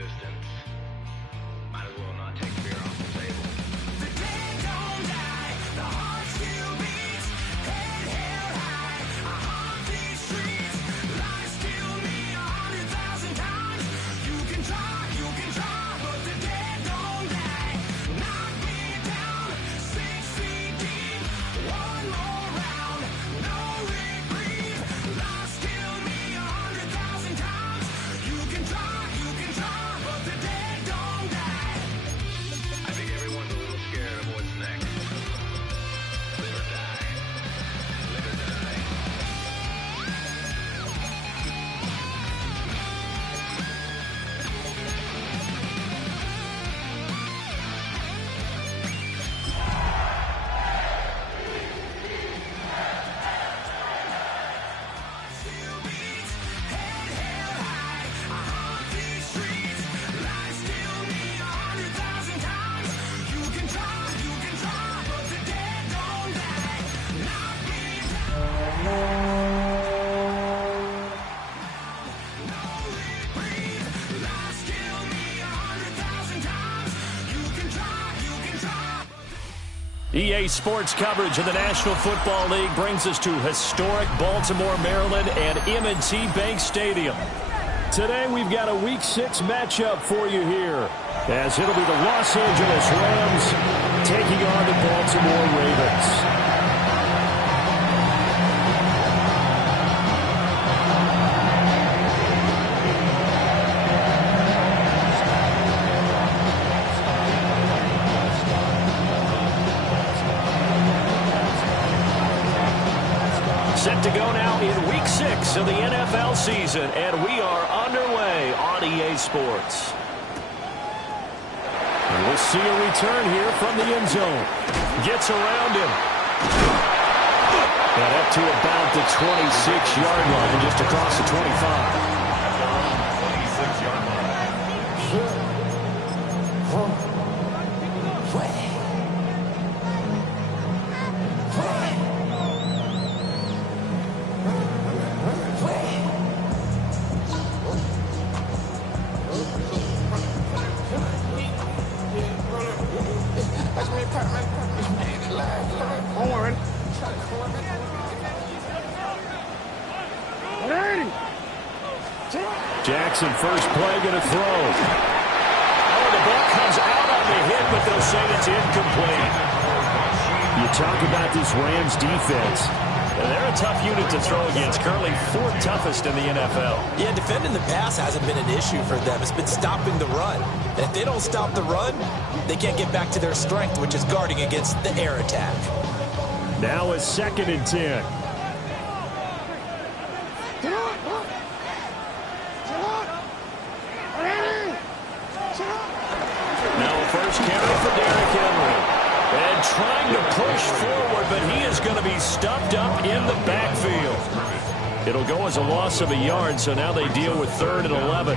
existence. Might as well not take fear off the table. The dead don't die, the heart still beats, head held high, I haunt these streets, lies kill me 100,000 times. You can try, but the dead don't die. Knock me down, 6 feet deep, one more round, no reprieve, lies kill me 100,000 times. You can try, but the dead don't die. I think everyone's a little scared of what's next. Live or die. Live or die. Still beats, head held high, I haunt these streets, lies kill me 100,000 times. You can try, but the dead don't die. Knock me down, no reprieve, lies kill me 100,000 times. You can try. EA Sports coverage of the National Football League brings us to historic Baltimore, Maryland, and M&T Bank Stadium. Today, we've got a Week 6 matchup for you here, as it'll be the Los Angeles Rams taking on the Baltimore Ravens. Set to go now in Week 6 of the NFL season, and we are underway on EA Sports. And we'll see a return here from the end zone. Gets around him. And up to about the 26-yard line, just across the 25. Jackson, first play, going to throw. Oh, the ball comes out on the hit, but they'll say it's incomplete. You talk about this Rams defense. They're a tough unit to throw against, currently 4th toughest in the NFL. Yeah, defending the pass hasn't been an issue for them. It's been stopping the run. And if they don't stop the run, they can't get back to their strength, which is guarding against the air attack. Now a 2nd and 10. Now a first carry for Derrick Henry. And trying to push forward, but he is going to be stuffed up in the backfield. It'll go as a loss of a yard, so now they deal with 3rd and 11.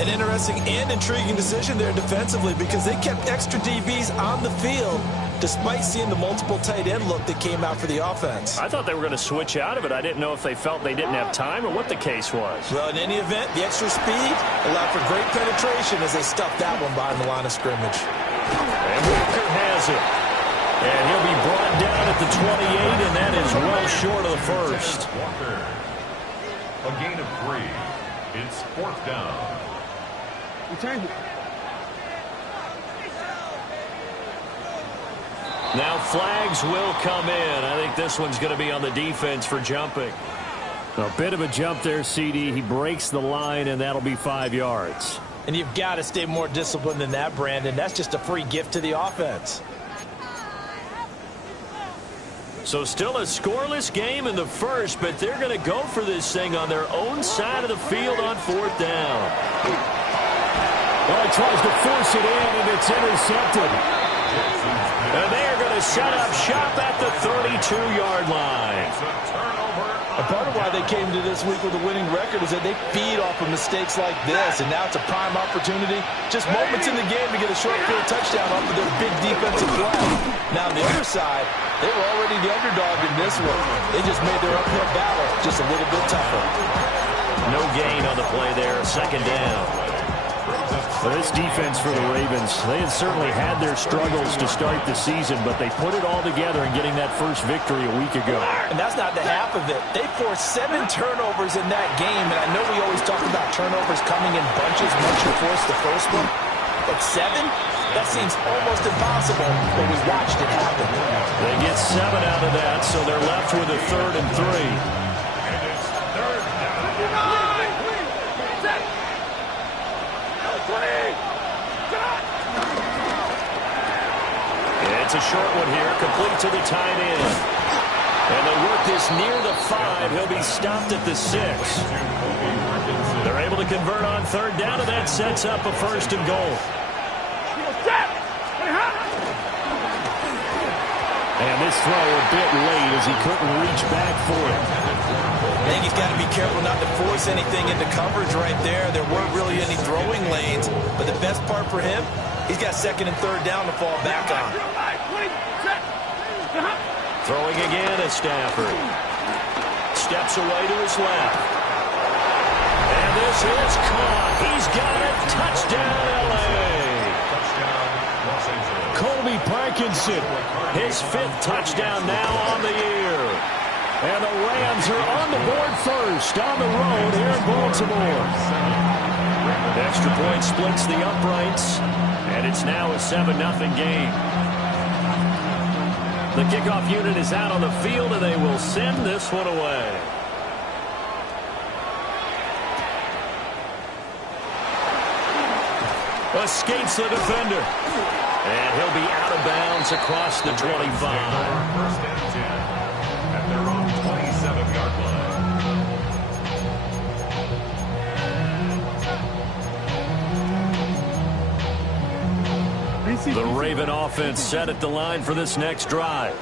An interesting and intriguing decision there defensively, because they kept extra DBs on the field despite seeing the multiple tight end look that came out for the offense. I thought they were going to switch out of it. I didn't know if they felt they didn't have time or what the case was. Well, in any event, the extra speed allowed for great penetration as they stuffed that one behind the line of scrimmage. And Walker has it. And he'll be brought down at the 28, and that is well short of the first. Walker, a gain of 3. It's 4th down. Return it. Now flags will come in. I think this one's going to be on the defense for jumping. A bit of a jump there, CD. He breaks the line, and that'll be 5 yards. And you've got to stay more disciplined than that, Brandon. That's just a free gift to the offense. So still a scoreless game in the first, but they're going to go for this thing on their own side of the field on 4th down. Well, he tries to force it in, and it's intercepted. And they are going to set up shop at the 32-yard line. A part of why they came to this week with a winning record is that they feed off of mistakes like this, and now it's a prime opportunity. Just moments in the game to get a short field touchdown off of their big defensive play. Now on the other side, they were already the underdog in this one. They just made their uphill battle just a little bit tougher. No gain on the play there, 2nd down. Well, this defense for the Ravens, they had certainly had their struggles to start the season, but they put it all together in getting that first victory a week ago. And that's not the half of it. They forced 7 turnovers in that game, and I know we always talk about turnovers coming in bunches once you force the first one, but 7? That seems almost impossible, but we watched it happen. They get 7 out of that, so they're left with a 3rd and 3. It's a short one here, complete to the tight end. And they work this near the 5. He'll be stopped at the 6. They're able to convert on 3rd down, and that sets up a 1st and goal. And this throw a bit late as he couldn't reach back for it. I think he's got to be careful not to force anything into coverage right there. There weren't really any throwing lanes, but the best part for him, he's got 2nd and 3rd down to fall back on. Throwing again is Stafford. Steps away to his left. And this is caught. He's got it. Touchdown, L.A. Colby Parkinson, his 5th touchdown now on the year. And the Rams are on the board first on the road here in Baltimore. Extra point splits the uprights, and it's now a 7-0 game. The kickoff unit is out on the field, and they will send this one away. Escapes the defender. And he'll be out of bounds across the 25. 1st and 10 at their own 27-yard line. The Raven offense set at the line for this next drive.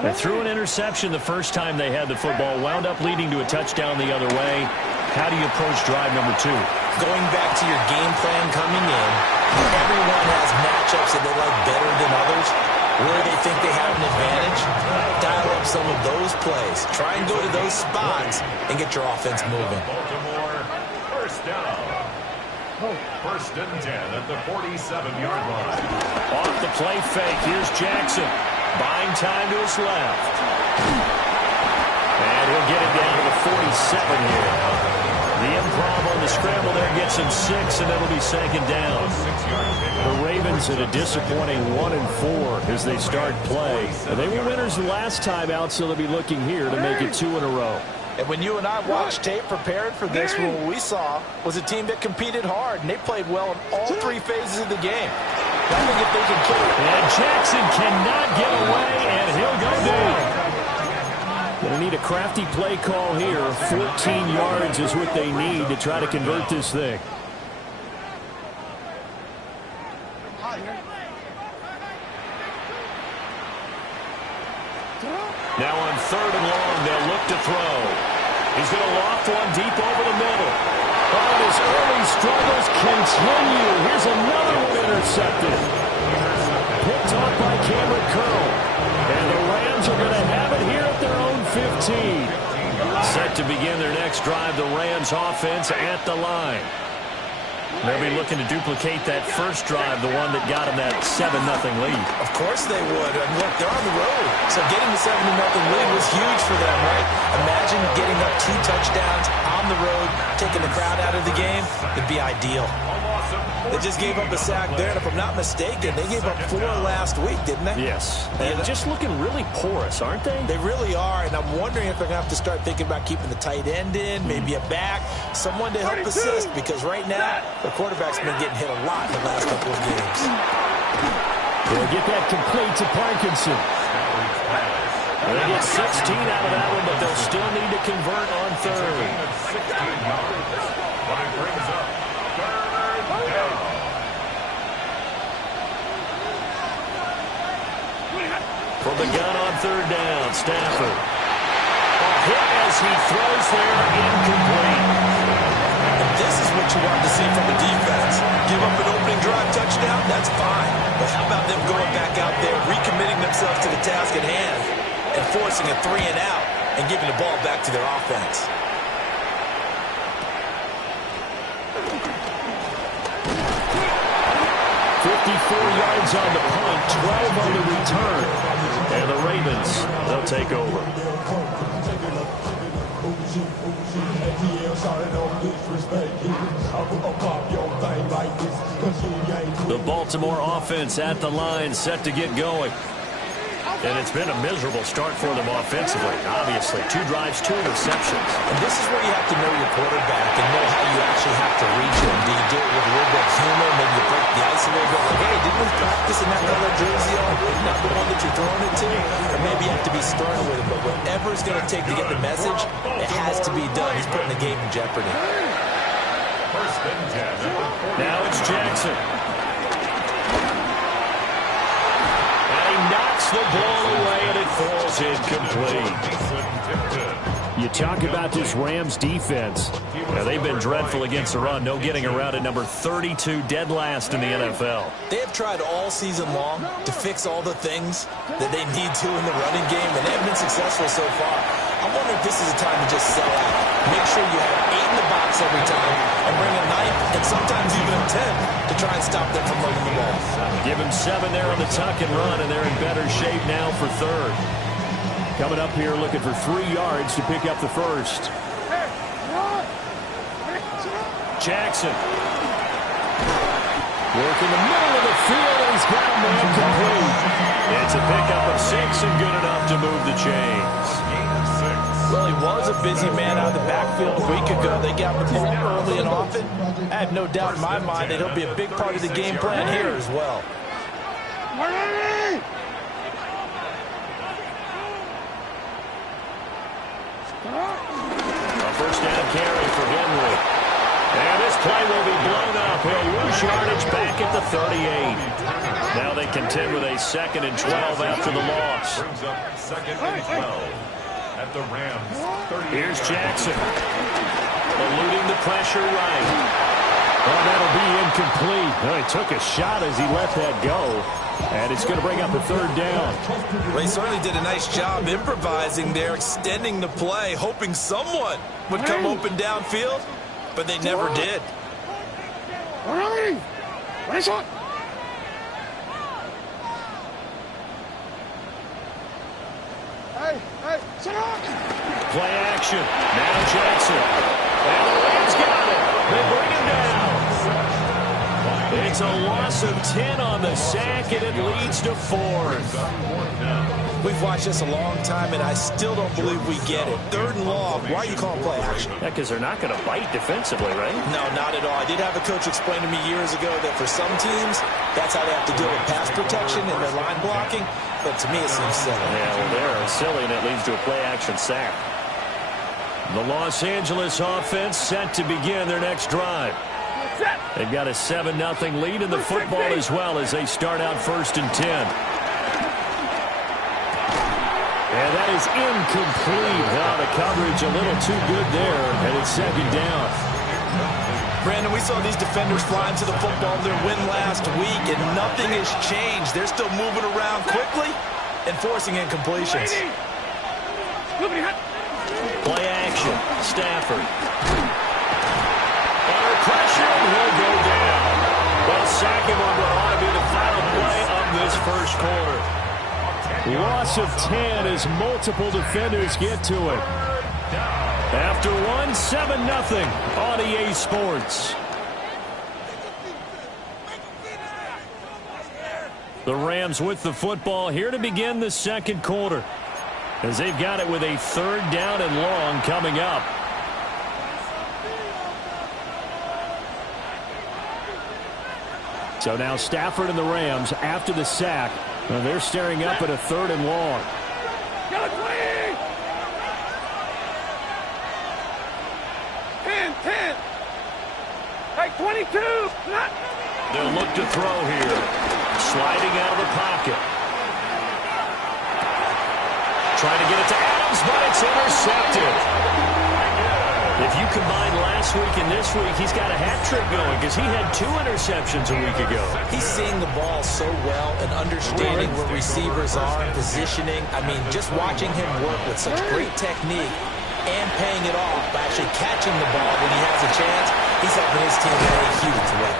They threw an interception the first time they had the football, wound up leading to a touchdown the other way. How do you approach drive number 2? Going back to your game plan coming in, everyone has matchups that they like better than others, where they think they have an advantage. Dial up some of those plays. Try and go to those spots and get your offense moving. Baltimore, 1st down. 1st and 10 at the 47-yard line. Off the play fake, here's Jackson. Buying time to his left. And he'll get it down to the 47 here. The improv on the scramble there gets him 6, and it'll be 2nd down. The Ravens at a disappointing 1-4 as they start play. They were winners the last time out, so they'll be looking here to make it 2 in a row. And when you and I watched tape prepared for this, what we saw was a team that competed hard, and they played well in all 3 phases of the game. I think if they can kill it. And Jackson cannot get away, and he'll go down. Going to need a crafty play call here. 14 yards is what they need to try to convert this thing. Now on 3rd and long, they'll look to throw. He's going to loft one deep over the middle. Oh, his early struggles continue. Here's another one intercepted. Picked off by Cameron Curl. And the Rams are going to have it here at their own 15. Set to begin their next drive, the Rams offense at the line. They'll be looking to duplicate that first drive, the one that got them that 7-0 lead. Of course they would. And look, they're on the road. So getting the 7-0 lead was huge for them, right? Imagine getting up 2 touchdowns on the road, taking the crowd out of the game. It'd be ideal. They just gave up a sack there, and if I'm not mistaken, they gave up 4 last week, didn't they? Yes. And just looking really porous, aren't they? They really are, and I'm wondering if they're going to have to start thinking about keeping the tight end in, maybe a back, someone to help assist, because right now, the quarterback's been getting hit a lot in the last couple of games. They'll get that complete to Parkinson. They get 16 out of that one, but they'll still need to convert on 3rd. 16 yards. But it brings up 3rd down. From the gun on 3rd down, Stafford. A hit as he throws there, incomplete. And this is what you want to see from the defense. Give up an opening drive touchdown, that's fine. But how about them going back out there, recommitting themselves to the task at hand, and forcing a 3 and out, and giving the ball back to their offense. 54 yards on the punt, 12 on the return. And the Ravens, they'll take over. The Baltimore offense at the line, set to get going. And it's been a miserable start for them offensively, obviously. 2 drives, 2 interceptions. And this is where you have to know your quarterback and know how you actually have to reach him. Do you do it with a little bit of humor? Maybe you break the ice a little bit. Like, hey, didn't we practice in that color jersey already? Not the one that you're throwing it to? Or maybe you have to be stern with him. But whatever it's going to take to get the message, it has to be done. He's putting the game in jeopardy. First and 10. Now it's Jackson. Knocks the ball away, and it falls incomplete. You talk about this Rams defense. Now, they've been dreadful against the run. No getting around at number 32, dead last in the NFL. They have tried all season long to fix all the things that they need to in the running game, and they have been successful so far. I wonder if this is a time to just sell out. Make sure you have 8 in the box every time and bring a 9th and sometimes even a 10 to try and stop them from running the ball. Give them 7 there on the tuck and run, and they're in better shape now for third. Coming up here looking for 3 yards to pick up the first. Jackson. Working the middle of the field, and he's got a man complete. It's a pickup of 6 and good enough to move the chains. Well, he was a busy man out of the backfield a week ago. They got the ball early and often. I have no doubt in my mind that he'll be a big part of the game plan here as well. A first down carry for Henry. And this play will be blown up. He'll lose yardage back at the 38. Now they contend with a 2nd and 12 after the loss. Brings up 2nd and 12 at the Rams. Here's Jackson. Eluding the pressure right. Oh, that'll be incomplete. Oh, he took a shot as he let that go. And it's going to bring up a 3rd down. Ray certainly did a nice job improvising there, extending the play, hoping someone would come open downfield, but they never did. Play action. Now Jackson. And the Rams got it. They bring him down. It's a loss of 10 on the sack, and it leads to 4th. We've watched this a long time, and I still don't believe we get it. 3rd and long. Why are you calling play action? Yeah, because they're not going to bite defensively, right? No, not at all. I did have a coach explain to me years ago that for some teams, that's how they have to deal with pass protection and their line blocking. But to me, it seems silly. Yeah, well, they're silly, and it leads to a play-action sack. The Los Angeles offense set to begin their next drive. They've got a 7-0 lead in the football as well as they start out 1st and 10. And that is incomplete. Now the coverage a little too good there, and it's 2nd down. Brandon, we saw these defenders flying to the football in their win last week, and nothing has changed. They're still moving around quickly and forcing incompletions. Play action. Stafford. Under pressure, and he'll go down. They'll sack him on what ought to be the final play of this first quarter. Loss of 10 as multiple defenders get to it. After 7-0 on EA Sports. The Rams with the football here to begin the 2nd quarter, as they've got it with a 3rd down and long coming up. So now Stafford and the Rams after the sack. They're staring up at a 3rd and long. 10. Hey, 22. They'll look to throw here. Sliding out of the pocket. Trying to get it to Adams, but it's intercepted. If you combine last week and this week, he's got a hat trick going because he had 2 interceptions a week ago. He's seeing the ball so well and understanding where receivers are, positioning. I mean, just watching him work with such great technique and paying it off by actually catching the ball when he has a chance, he's helping his team in a huge way.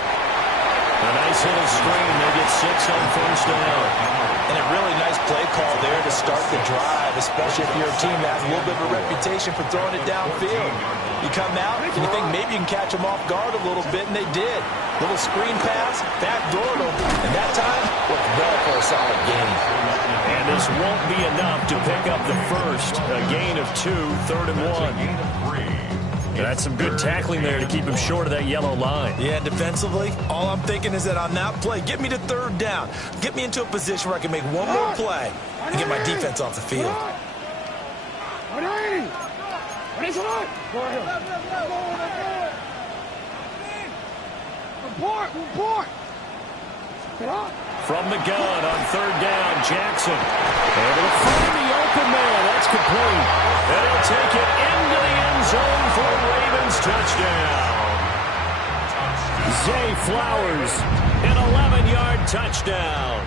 A nice little screen 6 on first down. And a really nice play call there to start the drive, especially if you're a team that has a little bit of a reputation for throwing it downfield. You come out and you think maybe you can catch them off guard a little bit, and they did. Little screen pass, backdoored them, and that time worked well for a solid gain. And this won't be enough to pick up the first. A gain of 2, 3rd and 1. That's some good tackling there to keep him short of that yellow line. Yeah, defensively, all I'm thinking is that on that play, get me to 3rd down. Get me into a position where I can make one more play and get my defense off the field. From the gun on 3rd down, Jackson. Able to find the open man. That's complete. And he'll take it into the end zone for a Ravens touchdown. Zay Flowers, an 11-yard touchdown.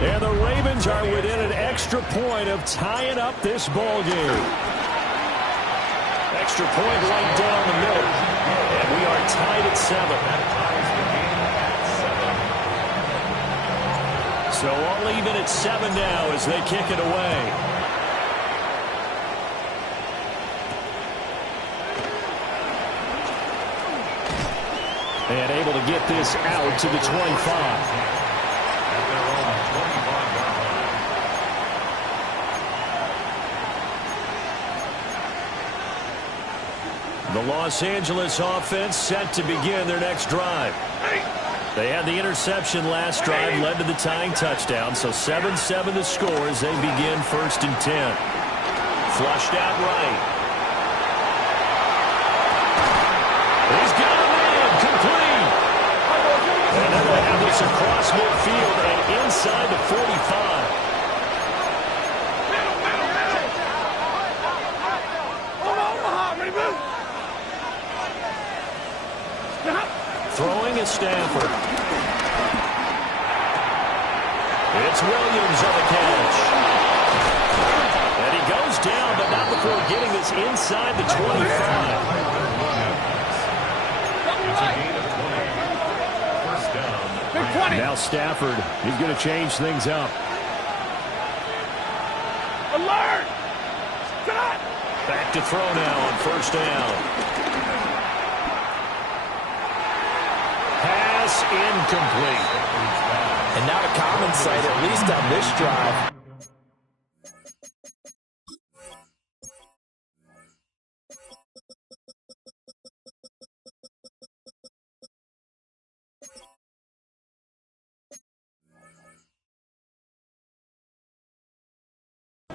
And the Ravens are within an extra point of tying up this ball game. Extra point right down the middle. And we are tied at 7. So all even at 7 now as they kick it away. And able to get this out to the 25. The Los Angeles offense set to begin their next drive. They had the interception last drive, led to the tying touchdown, so 7-7 the score as they begin 1st and 10. Flushed out right. He's got a man, complete. And then they have this across midfield and inside the 45. Throwing is Stafford. It's Williams on the catch. And he goes down, but not before getting this inside the 25. Now Stafford, he's going to change things up. Alert! Back to throw now on 1st down. Pass incomplete. And not a common sight, at least on this drive.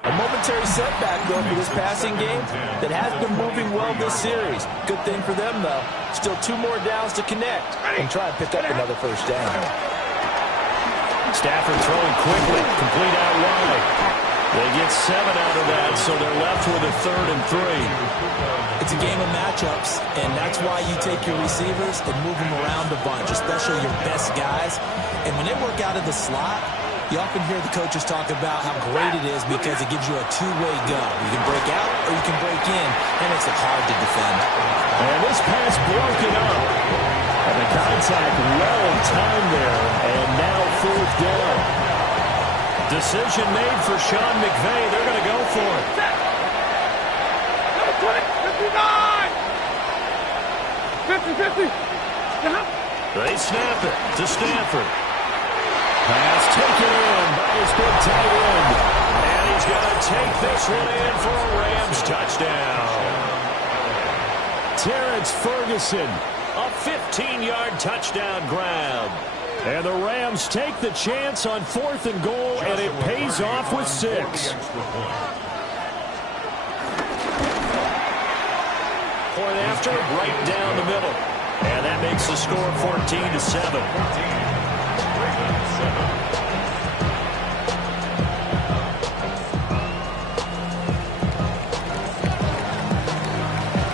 A momentary setback, though, for this passing game that has been moving well this series. Good thing for them, though. Still 2 more downs to connect and try and pick up another 1st down. Stafford throwing quickly, complete out wide. They get 7 out of that, so they're left with a 3rd and 3. It's a game of matchups, and that's why you take your receivers and move them around a bunch, especially your best guys. And when they work out of the slot, you often hear the coaches talk about how great it is because it gives you a two-way go. You can break out or you can break in. That makes it hard to defend. And this pass broken up. And the contact well timed there. And now 4th down. Decision made for Sean McVay. They're going to go for it. Number 20, 59! 50-50. They snap it to Stafford. Pass taken in by his big tight end. And he's going to take this one in for a Rams touchdown. Terrence Ferguson, a 15-yard touchdown grab. And the Rams take the chance on 4th and goal, and it pays off with 6. Point after, right down the middle. And that makes the score 14-7.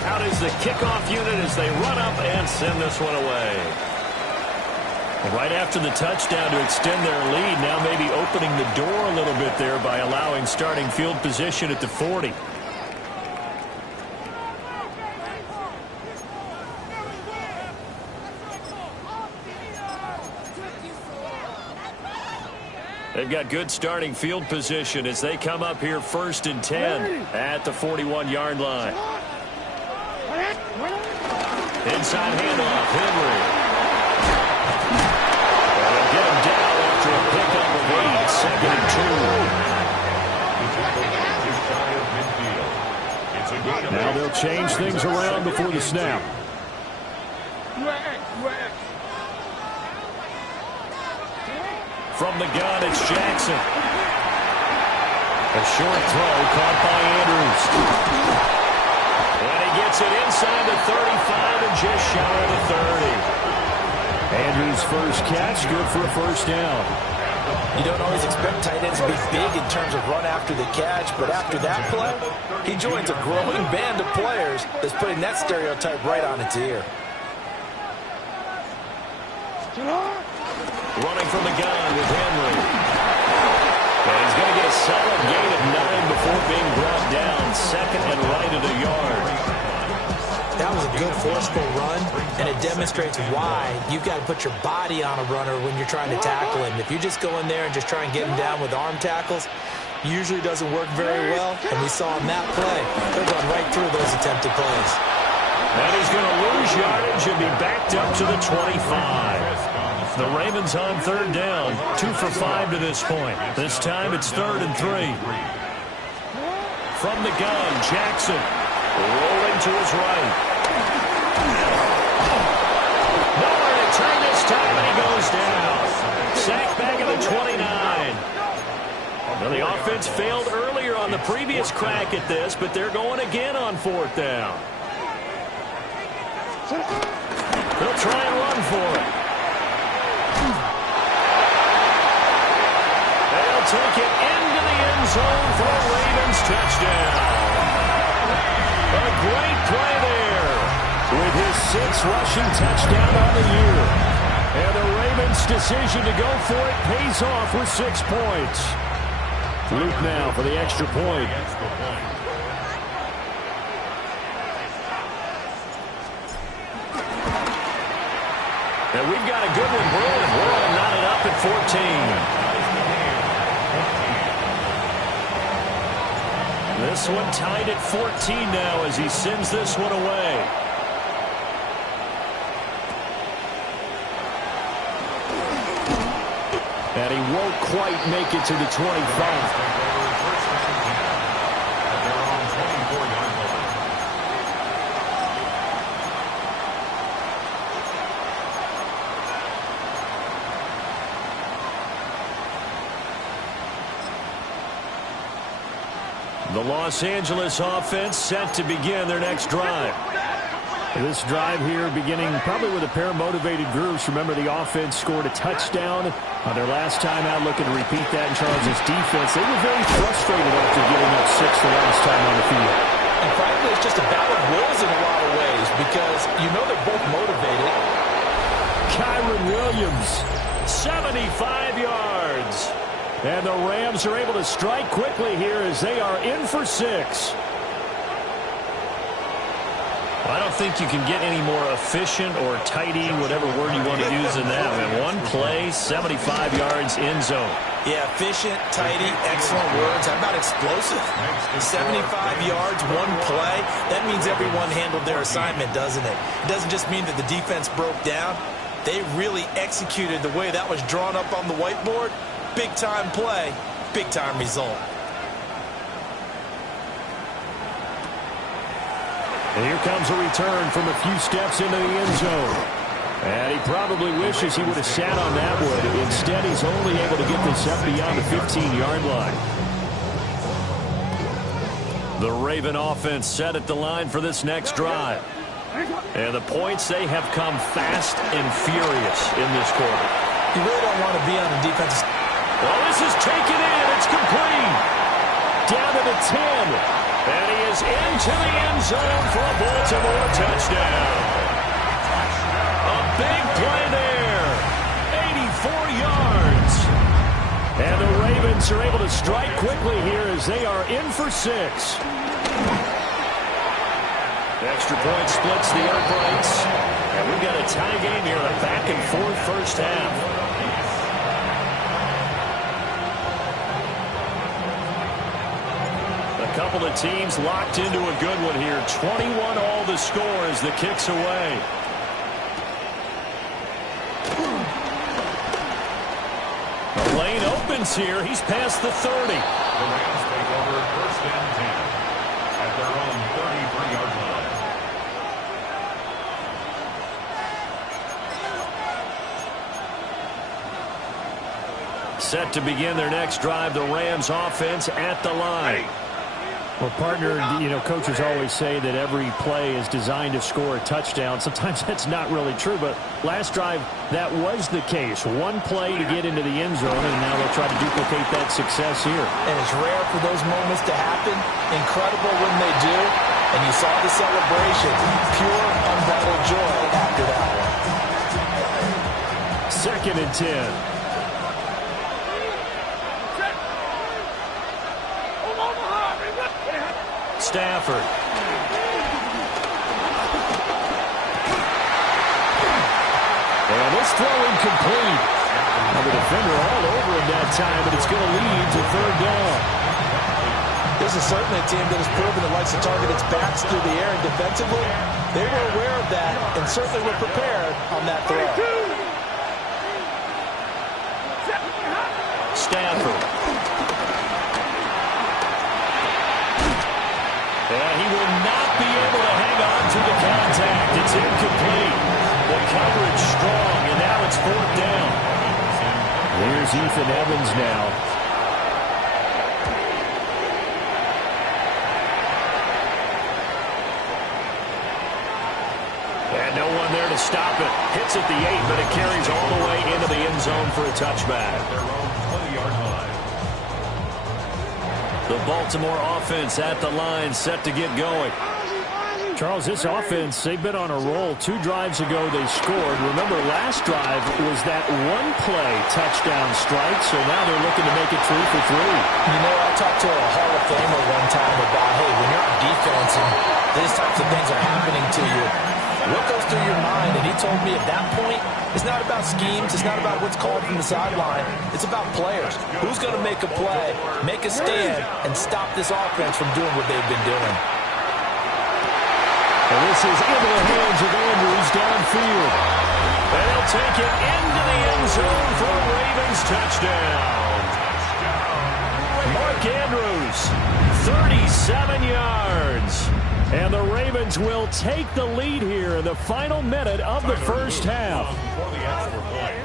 Out is the kickoff unit as they run up and send this one away. Right after the touchdown to extend their lead, now maybe opening the door a little bit there by allowing starting field position at the 40. They've got good starting field position as they come up here 1st and 10 at the 41-yard line. Inside handoff, Henry. And they'll get him down after a pickup of 8, 2nd and 2. Now they'll change things around before the snap. From the gun, it's Jackson. A short throw caught by Andrews. And he gets it inside the 35 and just shy of the 30. Andrews' first catch, good for a first down. You don't always expect tight ends to be big in terms of run after the catch, but after that play, he joins a growing band of players that's putting that stereotype right on its ear. Running from the gun with Henry. And he's going to get a solid gain of 9 before being brought down. 2nd and right at a yard. That was a good forceful run, and it demonstrates why you've got to put your body on a runner when you're trying to tackle him. If you just go in there and just try and get him down with arm tackles, usually doesn't work very well, and we saw on that play, he'll run right through those attempted plays. And he's going to lose yardage and be backed up to the 25. The Ravens on 3rd down, 2 for 5 to this point. This time it's 3rd and 3. From the gun, Jackson rolling to his right. Nowhere to turn this time, and he goes down. Sacked back at the 29. Now the offense failed earlier on the previous crack at this, but they're going again on 4th down. They'll try and run for it. They'll take it into the end zone for a Ravens touchdown. A great play there with his 6th rushing touchdown on the year. And the Ravens' decision to go for it pays off with 6 points. Luke now for the extra point. And we've got a good one brewing. We're all knotted up at 14. This one tied at 14 now as he sends this one away. And he won't quite make it to the 25. The Los Angeles offense set to begin their next drive. This drive here beginning probably with a pair of motivated groups. Remember, the offense scored a touchdown on their last time out, looking to repeat that in Charles' defense. They were very frustrated after giving up 6 the last time on the field. And frankly, it's just a battle of wills in a lot of ways because you know they're both motivated. Kyron Williams, 75 yards. and the Rams are able to strike quickly here as they are in for 6. I don't think you can get any more efficient or tidy, whatever word you want to use in that. Man, one play, 75 yards, end zone. Yeah, efficient, tidy, excellent words. How about explosive? 75 yards, one play. That means everyone handled their assignment, doesn't it? It doesn't just mean that the defense broke down. They really executed the way that was drawn up on the whiteboard. Big-time play, big-time result. And here comes a return from a few steps into the end zone. And he probably wishes he would have sat on that one. Instead, he's only able to get this up beyond the 15-yard line. The Raven offense set at the line for this next drive. And the points, they have come fast and furious in this quarter. You really don't want to be on the defensive. Well, this is taken in. It's complete. Down to the 10. And he is into the end zone for a Baltimore touchdown. A big play there. 84 yards. And the Ravens are able to strike quickly here as they are in for 6. Extra point splits the uprights. And we've got a tie game here, a back-and-forth first half. couple of teams locked into a good one here. 21 all the score as the kick's away. The lane opens here. He's past the 30. The Rams take over first and 10 at their own 33-yard line. Set to begin their next drive, the Rams offense at the line. Well, partner, coaches always say that every play is designed to score a touchdown. Sometimes that's not really true, but last drive, that was the case. One play to get into the end zone, and now they'll try to duplicate that success here. And it's rare for those moments to happen. Incredible when they do. And you saw the celebration. Pure, unbridled joy after that one. 2nd and 10. Stafford. And this throw incomplete. Now the defender all over him that time, but it's going to lead to 3rd down. This is certainly a team that has proven it likes to target its backs through the air, and defensively, they were aware of that and certainly were prepared on that throw. Stafford. And he will not be able to hang on to the contact. It's incomplete. The coverage strong, and now it's 4th down. Here's Ethan Evans now. And no one there to stop it. Hits at the 8, but it carries all the way into the end zone for a touchback. Their own 20-yard line. The Baltimore offense at the line, set to get going. Charles, this offense, they've been on a roll. 2 drives ago they scored. Remember, last drive was that one-play touchdown strike, so now they're looking to make it 3 for 3. I talked to a Hall of Famer one time about, hey, when you're on defense and these types of things are happening to you, what goes through your mind? And he told me at that point, it's not about schemes. It's not about what's called from the sideline. It's about players. Who's going to make a play, make a stand, and stop this offense from doing what they've been doing? And this is into the hands of Andrews downfield. And he'll take it into the end zone for a Ravens touchdown. Mark Andrews, 37 yards. And the Ravens will take the lead here in the final minute of the first half. For the extra point.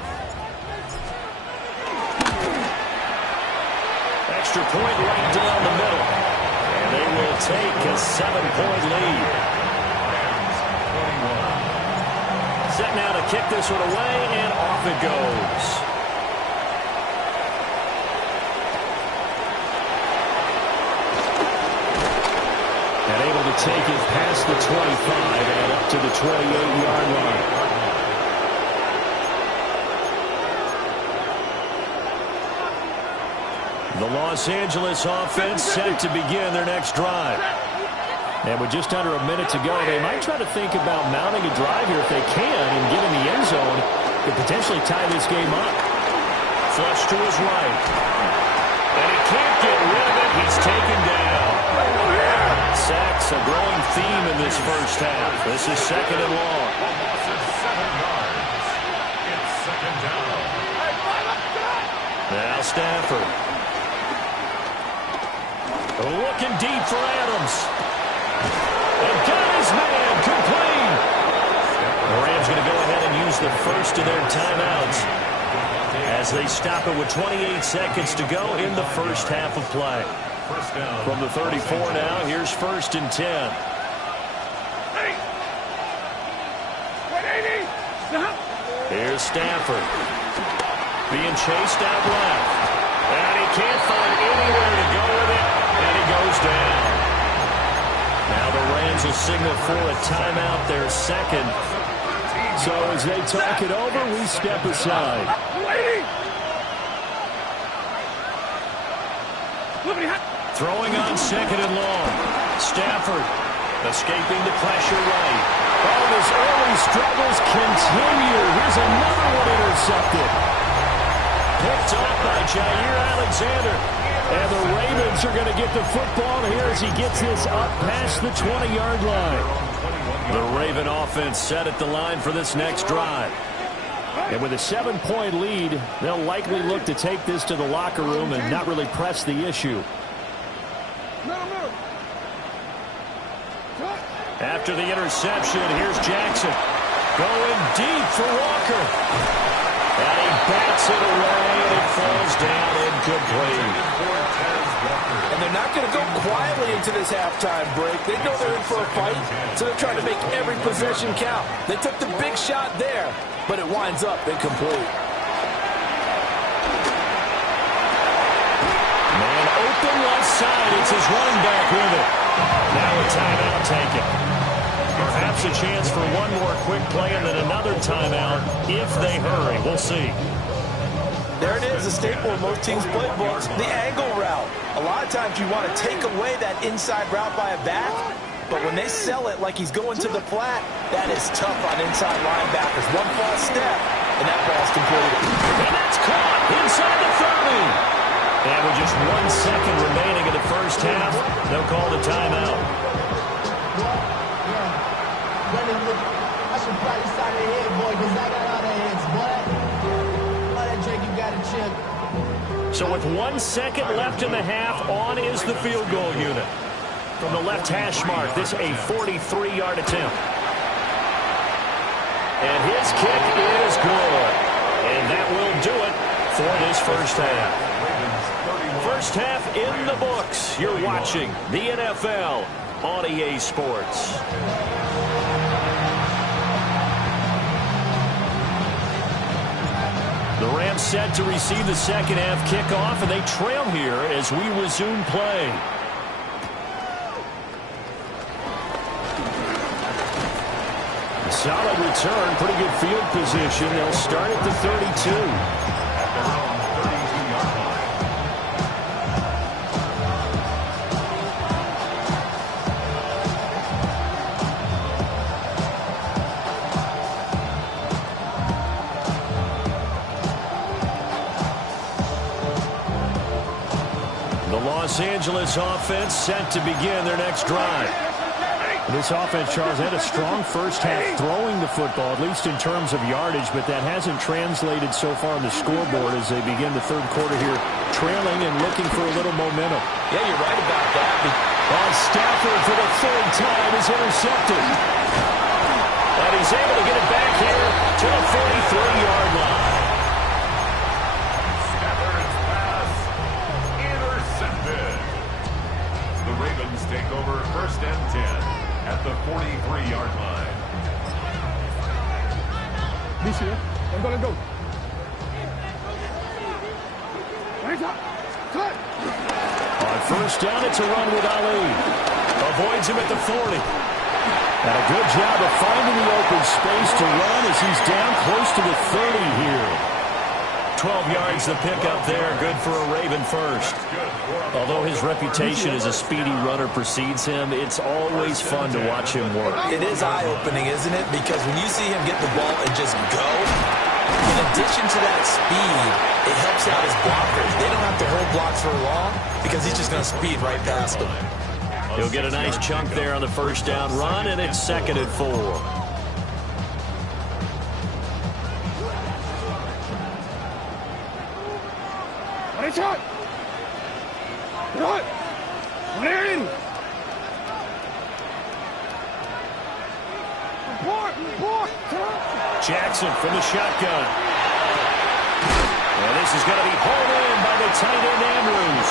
Extra point right down the middle. And they will take a 7-point lead. Set now to kick this one away, and off it goes. And able to take it past the 25 and up to the 28-yard line. The Los Angeles offense set to begin their next drive. And with just under a minute to go, they might try to think about mounting a drive here if they can and get in the end zone to potentially tie this game up. Flush to his right. And he can't get rid of it. He's taken down. Sacks a growing theme in this first half. This is 2nd and long. Loss of 7 yards. It's 2nd down. Now Stafford. Looking deep for Adams. And got his man complete. The Rams going to go ahead and use the first of their timeouts as they stop it with 28 seconds to go in the first half of play. First down. From the 34 now, here's 1st and 10. Here's Stafford. Being chased out left. And he can't find anywhere to go with it. And he goes down. Now the Rams will signal for a timeout, their second. So as they talk it over, we step aside. Throwing on 2nd and long. Stafford escaping the pressure right. All his early struggles continue. Here's another one intercepted. Picked off by Jair Alexander. And the Ravens are going to get the football here as he gets this up past the 20-yard line. The Raven offense set at the line for this next drive. And with a 7-point lead, they'll likely look to take this to the locker room and not really press the issue. After the interception, here's Jackson. Going deep for Walker. And he bats it away, and it falls down incomplete. And they're not going to go quietly into this halftime break. They know they're in for a fight, so they're trying to make every possession count. They took the big shot there, but it winds up incomplete. Man open left side. It's his running back with it. Now a timeout taken. Perhaps a chance for one more quick play and then another timeout if they hurry. We'll see. There it is, a staple of most teams' playbooks, the angle route. A lot of times you want to take away that inside route by a back, but when they sell it like he's going to the flat, that is tough on inside linebackers. One false step, and that ball's completed. And that's caught inside the 30. And with just 1 second remaining in the first half, they'll call the timeout. I should probably start a head, boy, because I got all the heads, boy. All that drink, you got to chill. So with 1 second left in the half, on is the field goal unit. From the left hash mark, this a 43-yard attempt. And his kick is good. And that will do it for this first half. First half in the books. You're watching the NFL on EA Sports. The Rams set to receive the second half kickoff, and they trail here as we resume play. Solid return, pretty good field position. They'll start at the 32. Los Angeles offense set to begin their next drive. This offense, Charles, had a strong first half throwing the football, at least in terms of yardage, but that hasn't translated so far on the scoreboard as they begin the third quarter here, trailing and looking for a little momentum. Yeah, you're right about that. And Stafford for the third time is intercepted. And he's able to get it back here to the 43-yard line. Take over first and 10 at the 43-yard line. This year, I'm gonna go. On first down, it's a run with Ali. Avoids him at the 40. And a good job of finding the open space to run as he's down close to the 30 here. 12 yards the pickup there, good for a Raven first. Although his reputation as a speedy runner precedes him, it's always fun to watch him work. It is eye-opening, isn't it? Because when you see him get the ball and just go, in addition to that speed, it helps out his blockers. They don't have to hold blocks for long because he's just going to speed right past them. He'll get a nice chunk there on the first down run, and it's 2nd and 4. Shot! Right! There in! Jackson from the shotgun. And this is going to be hauled in by the tight end Andrews.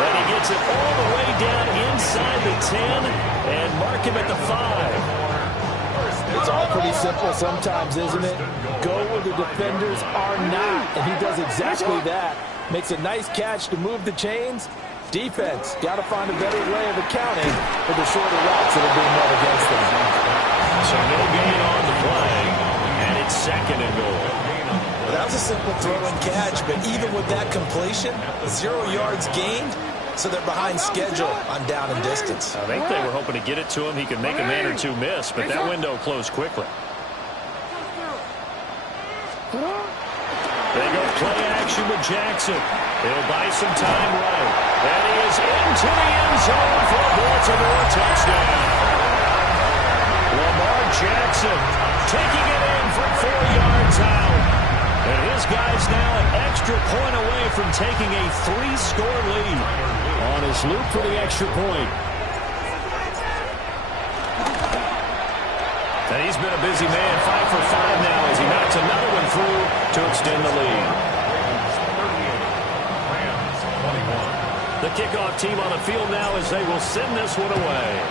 And he gets it all the way down inside the 10 and mark him at the 5. It's all pretty simple sometimes, isn't it? Go where the defenders are not, and he does exactly that. Makes a nice catch to move the chains. Defense, got to find a better way of accounting for the shorter routes that are being run against them. So no gain on the play, and it's 2nd and goal. Well, that was a simple throw and catch, but even with that completion, 0 yards gained, so they're behind schedule on down and distance. I think they were hoping to get it to him. He could make a man or two miss, but that window closed quickly. They go play action. action with Jackson. He'll buy some time right. And he is into the end zone for a Baltimore touchdown. Lamar Jackson taking it in from 4 yards out. And his guy's now an extra point away from taking a 3-score lead. On his loop for the extra point. And he's been a busy man, 5 for 5 now as he knocks another one through to extend the lead. The kickoff team on the field now as they will send this one away.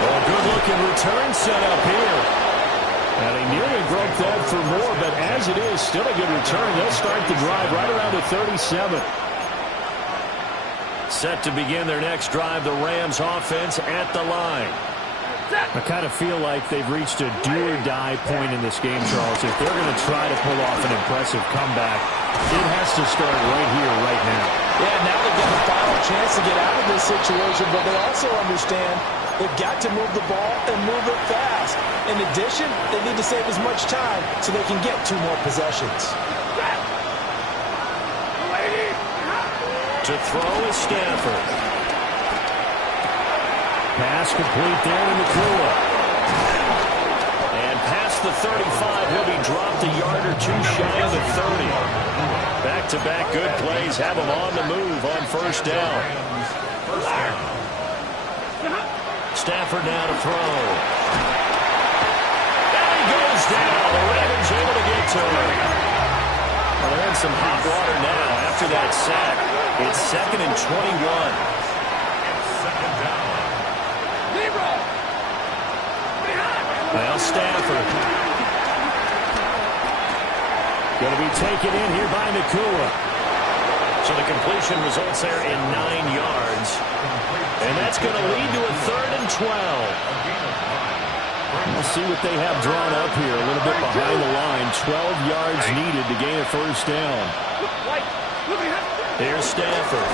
A good-looking return set up here. And he nearly broke that for more, but as it is, still a good return. They'll start the drive right around the 37. Set to begin their next drive, the Rams offense at the line. I kind of feel like they've reached a do-or-die point in this game, Charles. If they're going to try to pull off an impressive comeback, it has to start right here, right now. Yeah, now they've got a final chance to get out of this situation, but they also understand they've got to move the ball and move it fast. In addition, they need to save as much time so they can get 2 more possessions. To throw is Stafford. Pass complete there to Nakua. And past the 35, he'll be dropped a yard or 2 shy of the 30. Back-to-back good plays have him on the move on first down. Stafford now to throw. And he goes down. The Ravens able to get to him. Well, they're in some hot water now after that sack. It's 2nd and 21. Well, Stafford going to be taken in here by Nakua. So the completion results there in 9 yards. And that's going to lead to a 3rd and 12. We'll see what they have drawn up here. A little bit behind the line. 12 yards needed to gain a first down. Here's Stafford.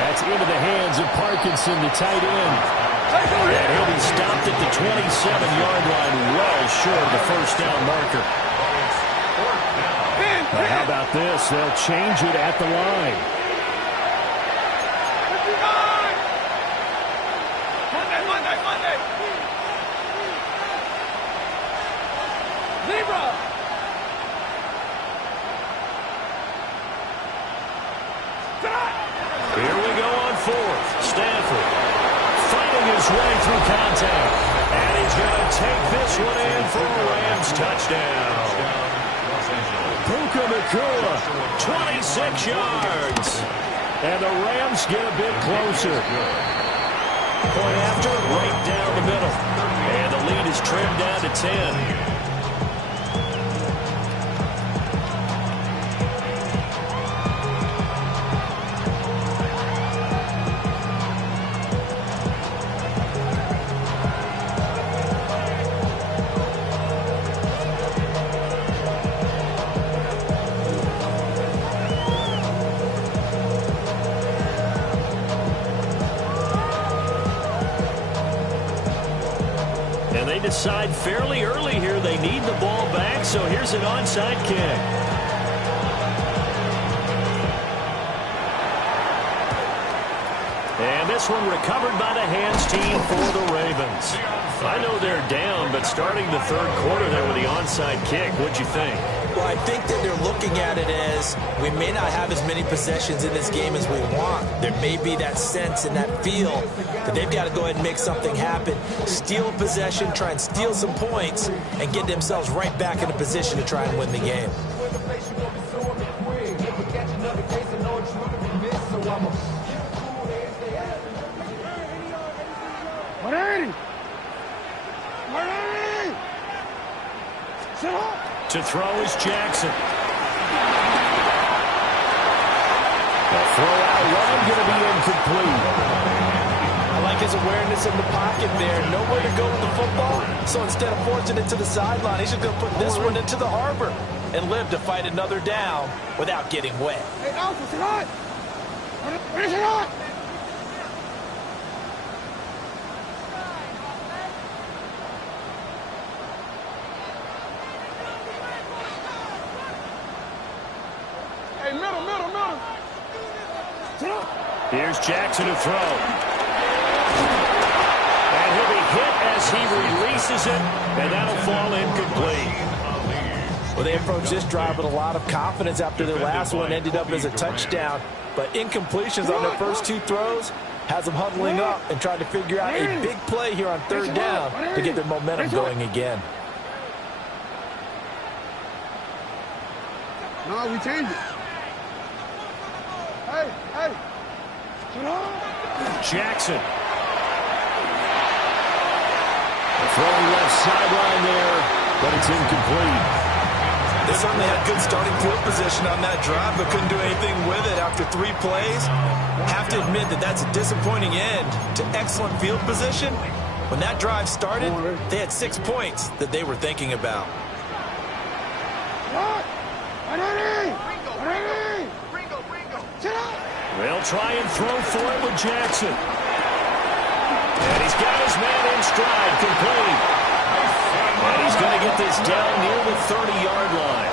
That's into the hands of Parkinson, the tight end. And he'll be stopped at the 27-yard line, well short of the first down marker. How about this? They'll change it at the line. Here we go on 4th. Stafford fighting his way through contact. And he's going to take this one in for a Rams touchdown. Puka Nakua, 26 yards. And the Rams get a bit closer. Point after, right down the middle. And the lead is trimmed down to 10. Decide fairly early here they need the ball back, so here's an onside kick. And this one recovered by the hands team for the Ravens. I know they're down, but starting the 3rd quarter there with the onside kick, what'd you think? Well, I think that they're looking at it as we may not have as many possessions in this game as we want. There may be that sense and that feel that they've got to go ahead and make something happen, steal a possession, try and steal some points, and get themselves right back in a position to try and win the game. To throw is Jackson. The throw out run going to be incomplete. I like his awareness in the pocket there. Nowhere to go with the football. So instead of forcing it to the sideline, he's just going to put this one into the harbor and live to fight another down without getting wet. Hey, Alpha, sit on! Where's it on? Here's Jackson to throw. And he'll be hit as he releases it, and that'll fall incomplete. Well, they approached this drive with a lot of confidence after their last one ended up as a touchdown. But incompletions on their first two throws has them huddling up and trying to figure out a big play here on third down to get their momentum going again. No, we changed it. Hey, hey. Jackson. Throwing left sideline there, but it's incomplete. They certainly had good starting field position on that drive, but couldn't do anything with it after 3 plays. Have to admit that that's a disappointing end to excellent field position. When that drive started, they had 6 points that they were thinking about. They'll try and throw for it with Jackson. And he's got his man in stride, complete. And he's going to get this down near the 30-yard line.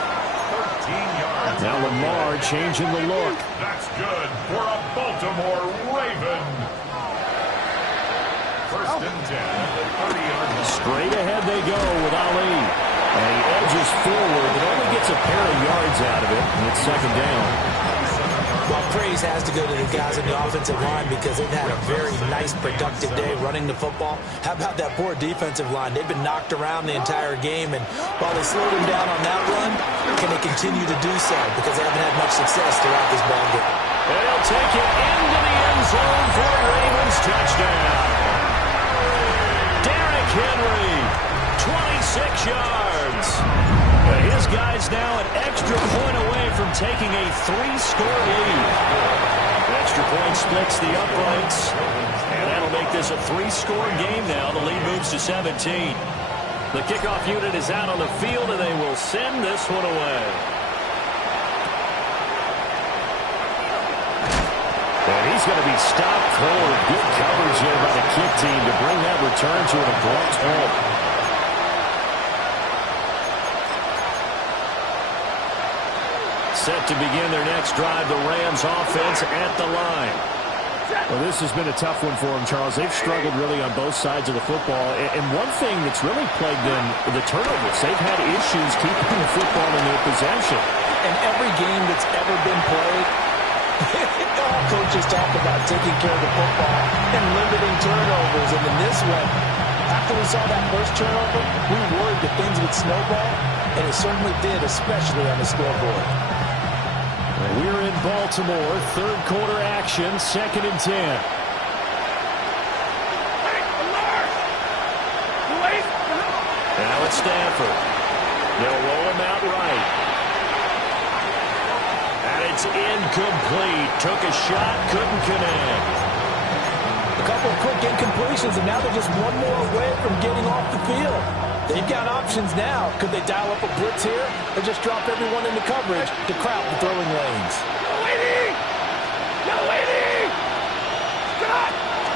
13 yards. Now Lamar changing the look. That's good for a Baltimore Raven. First and 10 at the 30-yard line. Straight ahead they go with Ali. And he edges forward, but only gets a pair of yards out of it. And it's second down. Well, praise has to go to the guys on the offensive line because they've had a very nice, productive day running the football. How about that poor defensive line? They've been knocked around the entire game, and while they slowed them down on that run, can they continue to do so? Because they haven't had much success throughout this ball game. They'll take it into the end zone for a Ravens touchdown. Derrick Henry, 26 yards. His guy's now an extra point away from taking a 3-score lead. Extra point splits the uprights, and that'll make this a 3-score game now. The lead moves to 17. The kickoff unit is out on the field, and they will send this one away. And he's going to be stopped cold. Good coverage there by the kick team to bring that return to an abrupt halt. Set to begin their next drive, the Rams offense at the line. Well, this has been a tough one for them, Charles. They've struggled really on both sides of the football. And one thing that's really plagued them, the turnovers. They've had issues keeping the football in their possession. In every game that's ever been played, all coaches talk about taking care of the football and limiting turnovers. And in this one, after we saw that first turnover, we worried that things would snowball, and it certainly did, especially on the scoreboard. We're in Baltimore, third quarter action, 2nd and 10. Now it's Stafford. They'll roll him out right. And it's incomplete. Took a shot, couldn't connect. A couple of quick incompletions, and now they're just one more away from getting off the field. They've got options now. Could they dial up a blitz here or just drop everyone into coverage to crowd the throwing lanes?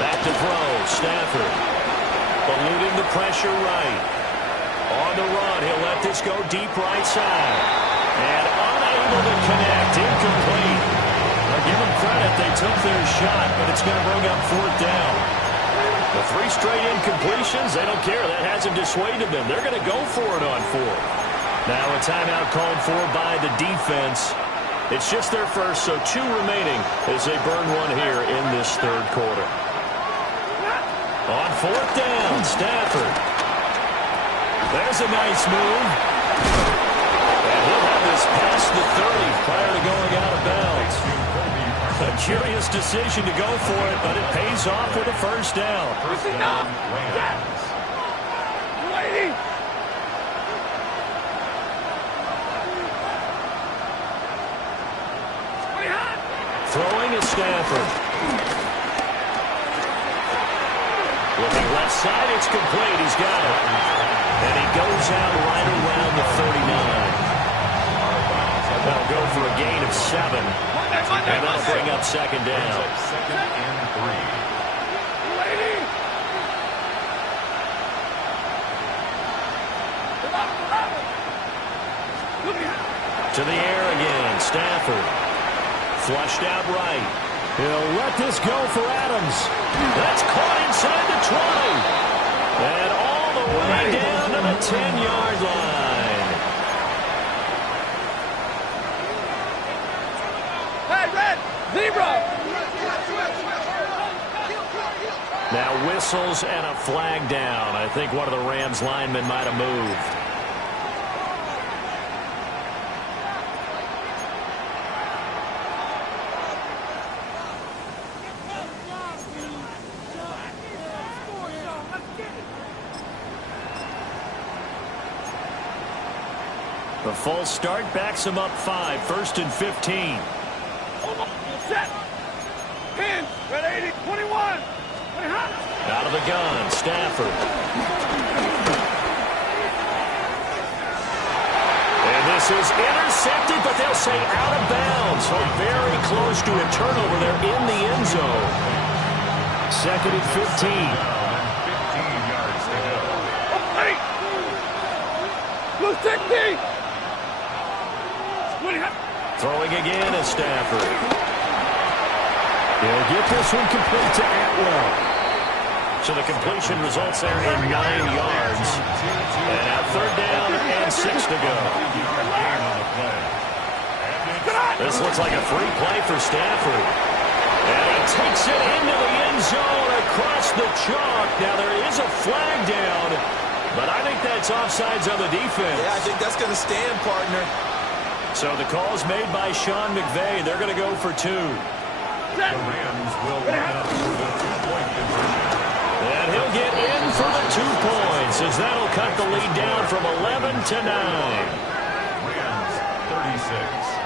Back to throw. Stafford eluding the pressure right. On the run, he'll let this go deep right side. And unable to connect. Incomplete. Now give them credit. They took their shot, but it's going to bring up 4th down. The 3 straight incompletions, they don't care. That hasn't dissuaded them. They're going to go for it on 4th. Now a timeout called for by the defense. It's just their first, so 2 remaining as they burn one here in this third quarter. On 4th down, Stafford. There's a nice move. And he'll have this past the 30 prior to going out of bounds. A curious decision to go for it, but it pays off with a first down. Throwing is Stafford. Looking left side, it's complete. He's got it. And he goes out right around the 39. They'll go for a gain of 7. And that'll bring up 2nd down. 2nd and 3. To the air again, Stafford. Flushed out right. He'll let this go for Adams. That's caught inside the 20. And all the way down to the 10-yard line. Hey, red! Zebra! Now whistles and a flag down. I think one of the Rams linemen might have moved. The false start backs him up 5, 1st and 15. Set! Hands, red 80, 21! Out of the gun, Stafford. And this is intercepted, but they'll say out of bounds. So very close to a turnover there in the end zone. 2nd and 15. 15 yards to go. Hey! Blue 60! Throwing again is Stafford. He'll get this one complete to Atwell. So the completion results there in 9 yards. And now 3rd down and 6 to go. This looks like a free play for Stafford. And he takes it into the end zone across the chalk. Now there is a flag down, but I think that's offsides on the defense. Yeah, I think that's going to stand, partner. So the call's made by Sean McVay. They're going to go for 2. The Rams will line up for the 2-point conversion. And he'll get in for the 2 points, as that'll cut the lead down from 11 to 9. Rams 36.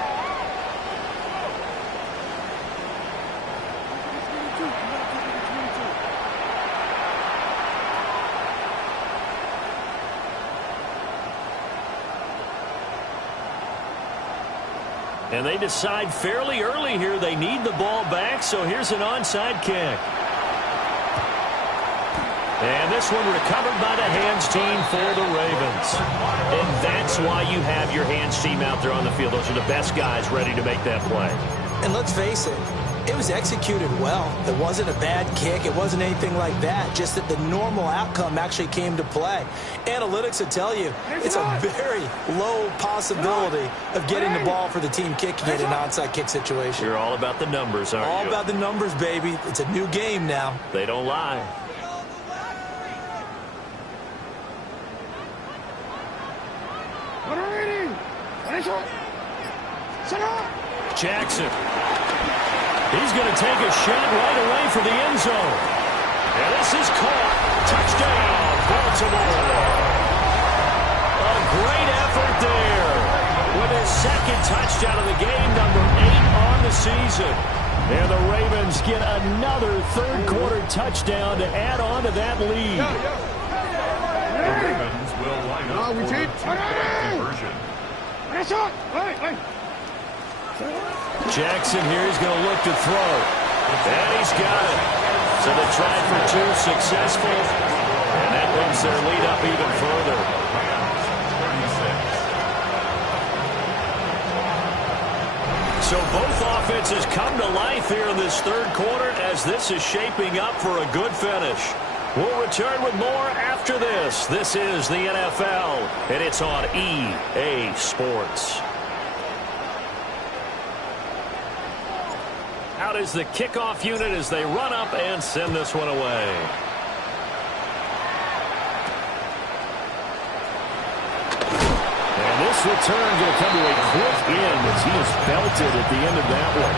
And they decide fairly early here they need the ball back, so here's an onside kick. And this one recovered by the hands team for the Ravens. And that's why you have your hands team out there on the field. Those are the best guys ready to make that play. And let's face it, it was executed well. It wasn't a bad kick. It wasn't anything like that. Just that the normal outcome actually came to play. Analytics will tell you it's a very low possibility of getting the ball for the team kicking it in an onside kick situation. You're all about the numbers, aren't you? All about the numbers, baby. It's a new game now. They don't lie. Jackson. He's going to take a shot right away for the end zone. And this is caught. Touchdown, Baltimore. A great effort there. With his 2nd touchdown of the game, number 8 on the season. And the Ravens get another 3rd quarter touchdown to add on to that lead. The Ravens will line up for the 2-point conversion. Jackson here is going to look to throw. And he's got it. So they tried for 2, successful. And that brings their lead up even further. So both offenses come to life here in this 3rd quarter as this is shaping up for a good finish. We'll return with more after this. This is the NFL, and it's on EA Sports. Out is the kickoff unit as they run up and send this one away. And this return going to come to a quick end as he is belted at the end of that one.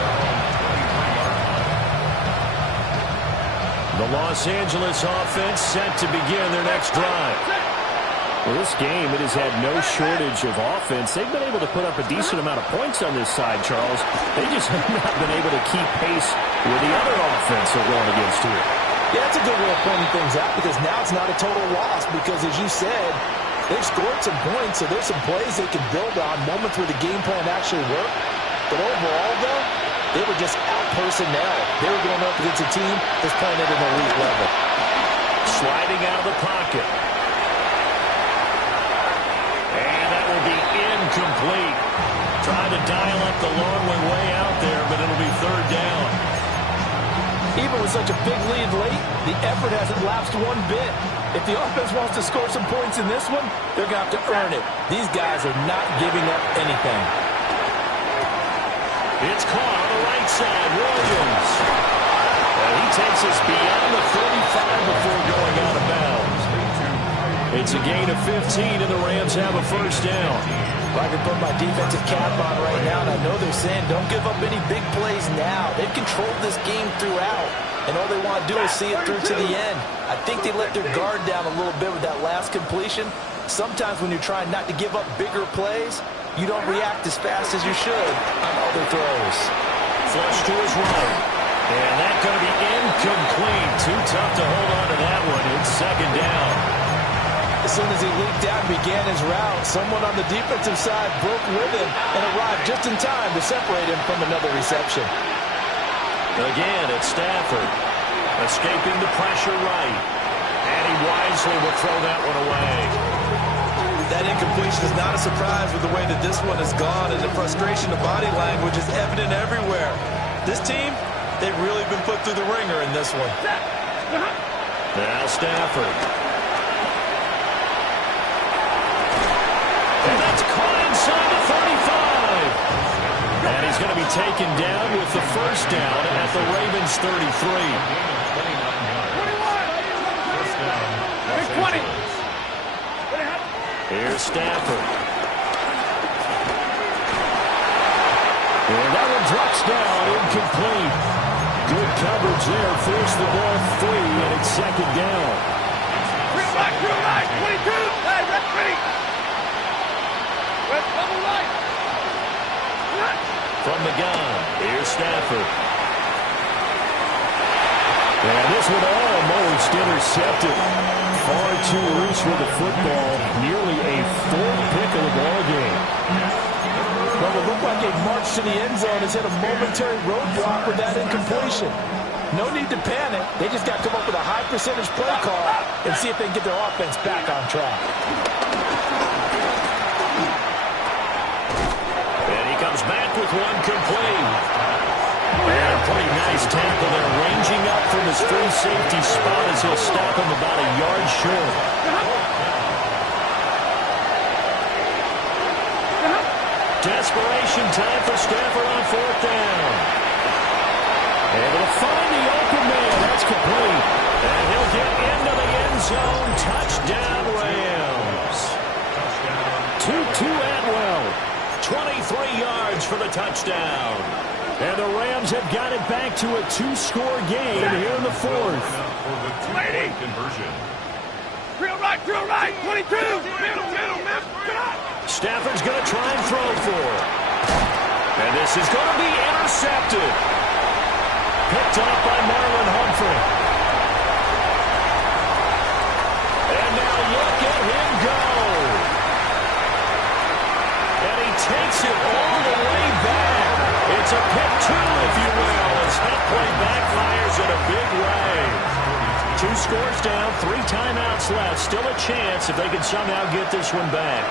The Los Angeles offense set to begin their next drive. Well, this game, it has had no shortage of offense. They've been able to put up a decent amount of points on this side, Charles. They just have not been able to keep pace with the other offense they're going against here. Yeah, that's a good way of pointing things out because now it's not a total loss because, as you said, they've scored some points, so there's some plays they can build on, moments where the game plan actually worked. But overall, though, they were just out-personnel. They were going up against a team that's playing at an elite level. Sliding out of the pocket. Incomplete. Trying to dial up the long one way out there, but it'll be 3rd down. Even with such a big lead late, the effort hasn't lapsed one bit. If the offense wants to score some points in this one, they're going to have to earn it. These guys are not giving up anything. It's caught on the right side. Williams. And he takes us beyond the 35 before going out of bounds. It's a gain of 15, and the Rams have a first down. I can put my defensive cap on right now, and I know they're saying don't give up any big plays now. They've controlled this game throughout, and all they want to do is see it through to the end. I think they let their guard down a little bit with that last completion. Sometimes when you're trying not to give up bigger plays, you don't react as fast as you should on other throws. Flush to his right. And that's going to be incomplete. Too tough to hold on to that one. It's second down. As soon as he leaped out and began his route, someone on the defensive side broke with him and arrived just in time to separate him from another reception. Again, it's Stafford. Escaping the pressure right. And he wisely will throw that one away. That incompletion is not a surprise with the way that this one has gone, and the frustration of body language is evident everywhere. This team, they've really been put through the ringer in this one. Now Stafford. And that's caught inside the 35. And he's going to be taken down with the first down at the Ravens 33. 20. Here's Stafford. And that one drops down, incomplete. Good coverage there, forced the ball free, and it's second down. Real right, 22. Hey, ready. Red, double right. From the gun, here's Stafford. And this one almost intercepted. Far too loose with the football. Nearly a fourth pick of the ball game. Well, it looked like a march to the end zone has hit a momentary roadblock with that incompletion. No need to panic. They just got to come up with a high percentage play call and see if they can get their offense back on track. And he comes back with one complete. And a pretty nice tackle there, ranging up from his free safety spot as he'll stop him about a yard short. Desperation time for Stafford on fourth down. Able to find the open man. That's complete. And he'll get into the end zone. Touchdown, Rams. 2-2 Atwell. 23 yards for the touchdown. And the Rams have got it back to a two-score game here in the fourth. Conversion. Real right, 22. Middle, man. Stafford's going to try and throw for it. And this is going to be intercepted. Picked up by Marlon Humphrey. And now look at him go. And he takes it all the way back. It's a pick two, if you will, as that play backfires in a big way. 2 scores down, 3 timeouts left. Still a chance if they can somehow get this one back.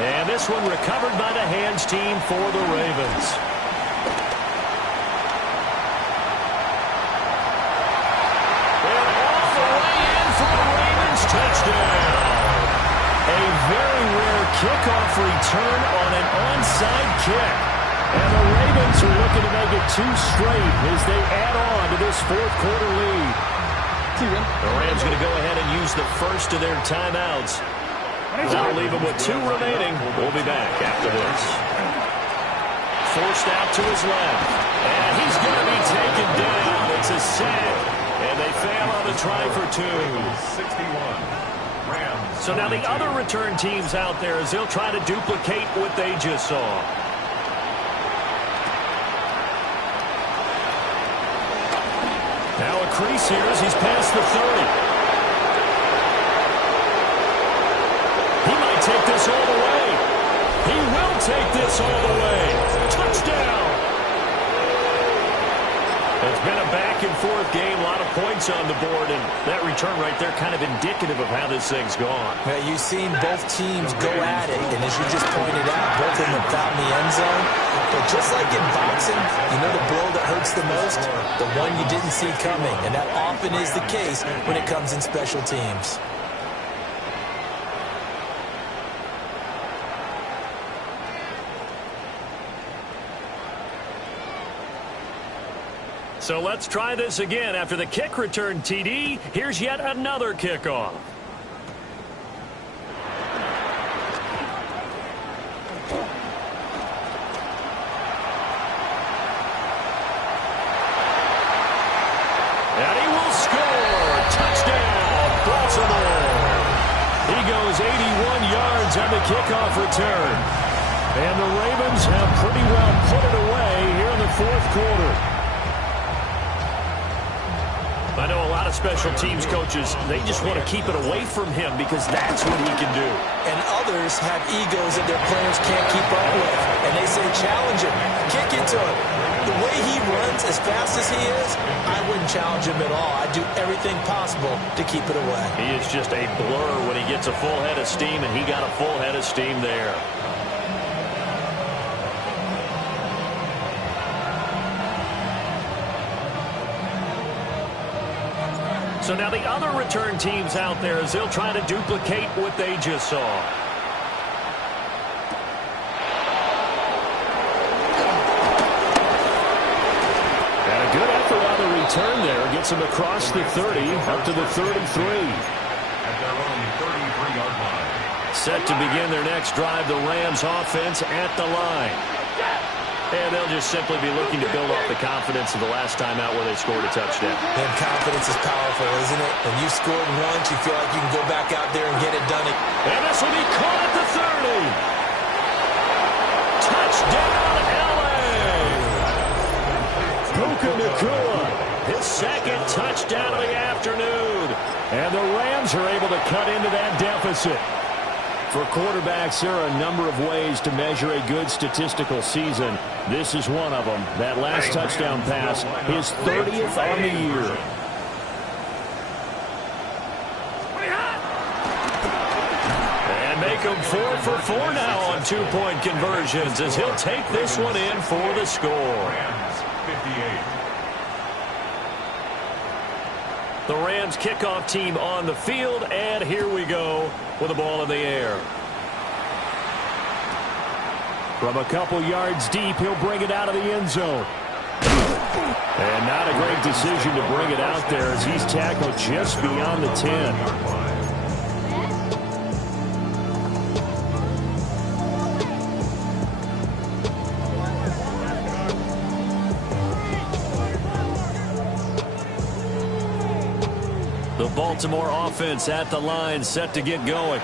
And this one recovered by the hands team for the Ravens. And all the way in for the Ravens touchdown. A very rare kickoff return on an onside kick. And the Ravens are looking to make it 2 straight as they add on to this fourth quarter lead. The Rams going to go ahead and use the first of their timeouts. That'll leave him with 2 remaining. We'll be back after this. Forced out to his left. And he's going to be taken down. It's a sack. And they fail on the try for 2. 61. Rams. So now the other return teams out there as they'll try to duplicate what they just saw. Now a crease here as he's past the 30. Take this all the way. He will take this all the way. Touchdown. It's been a back-and-forth game, a lot of points on the board, and that return right there kind of indicative of how this thing's gone. Yeah, you've seen both teams go at it, and as you just pointed out, both of them found the end zone. But just like in boxing, you know the blow that hurts the most? The one you didn't see coming, and that often is the case when it comes in special teams. So let's try this again. After the kick return TD, here's yet another kickoff. And he will score. Touchdown, Baltimore. He goes 81 yards on the kickoff return. And the Ravens have pretty well put it away here in the fourth quarter. I know a lot of special teams coaches, they just want to keep it away from him because that's what he can do. And others have egos that their players can't keep up with. And they say, challenge him, kick it to him. The way he runs as fast as he is, I wouldn't challenge him at all. I'd do everything possible to keep it away. He is just a blur when he gets a full head of steam, and he got a full head of steam there. So now the other return teams out there as they'll try to duplicate what they just saw. And a good effort on the return there. Gets him across the 30 up to the 33. At their own 33-yard line. Set to begin their next drive, the Rams offense at the line. And they'll just simply be looking to build off the confidence of the last time out where they scored a touchdown. And confidence is powerful, isn't it? When you scored once, you feel like you can go back out there and get it done. And this will be caught at the 30. Touchdown, L.A. Puka Nacua, his second touchdown of the afternoon. And the Rams are able to cut into that deficit. For quarterbacks, there are a number of ways to measure a good statistical season. This is one of them. That last touchdown pass, his 30th on the year. And make him 4 for 4 now on two-point conversions as he'll take this one in for the score. The Rams kickoff team on the field, and here we go with the ball in the air. From a couple yards deep, he'll bring it out of the end zone. And not a great decision to bring it out there as he's tackled just beyond the 10. The Baltimore offense at the line, set to get going.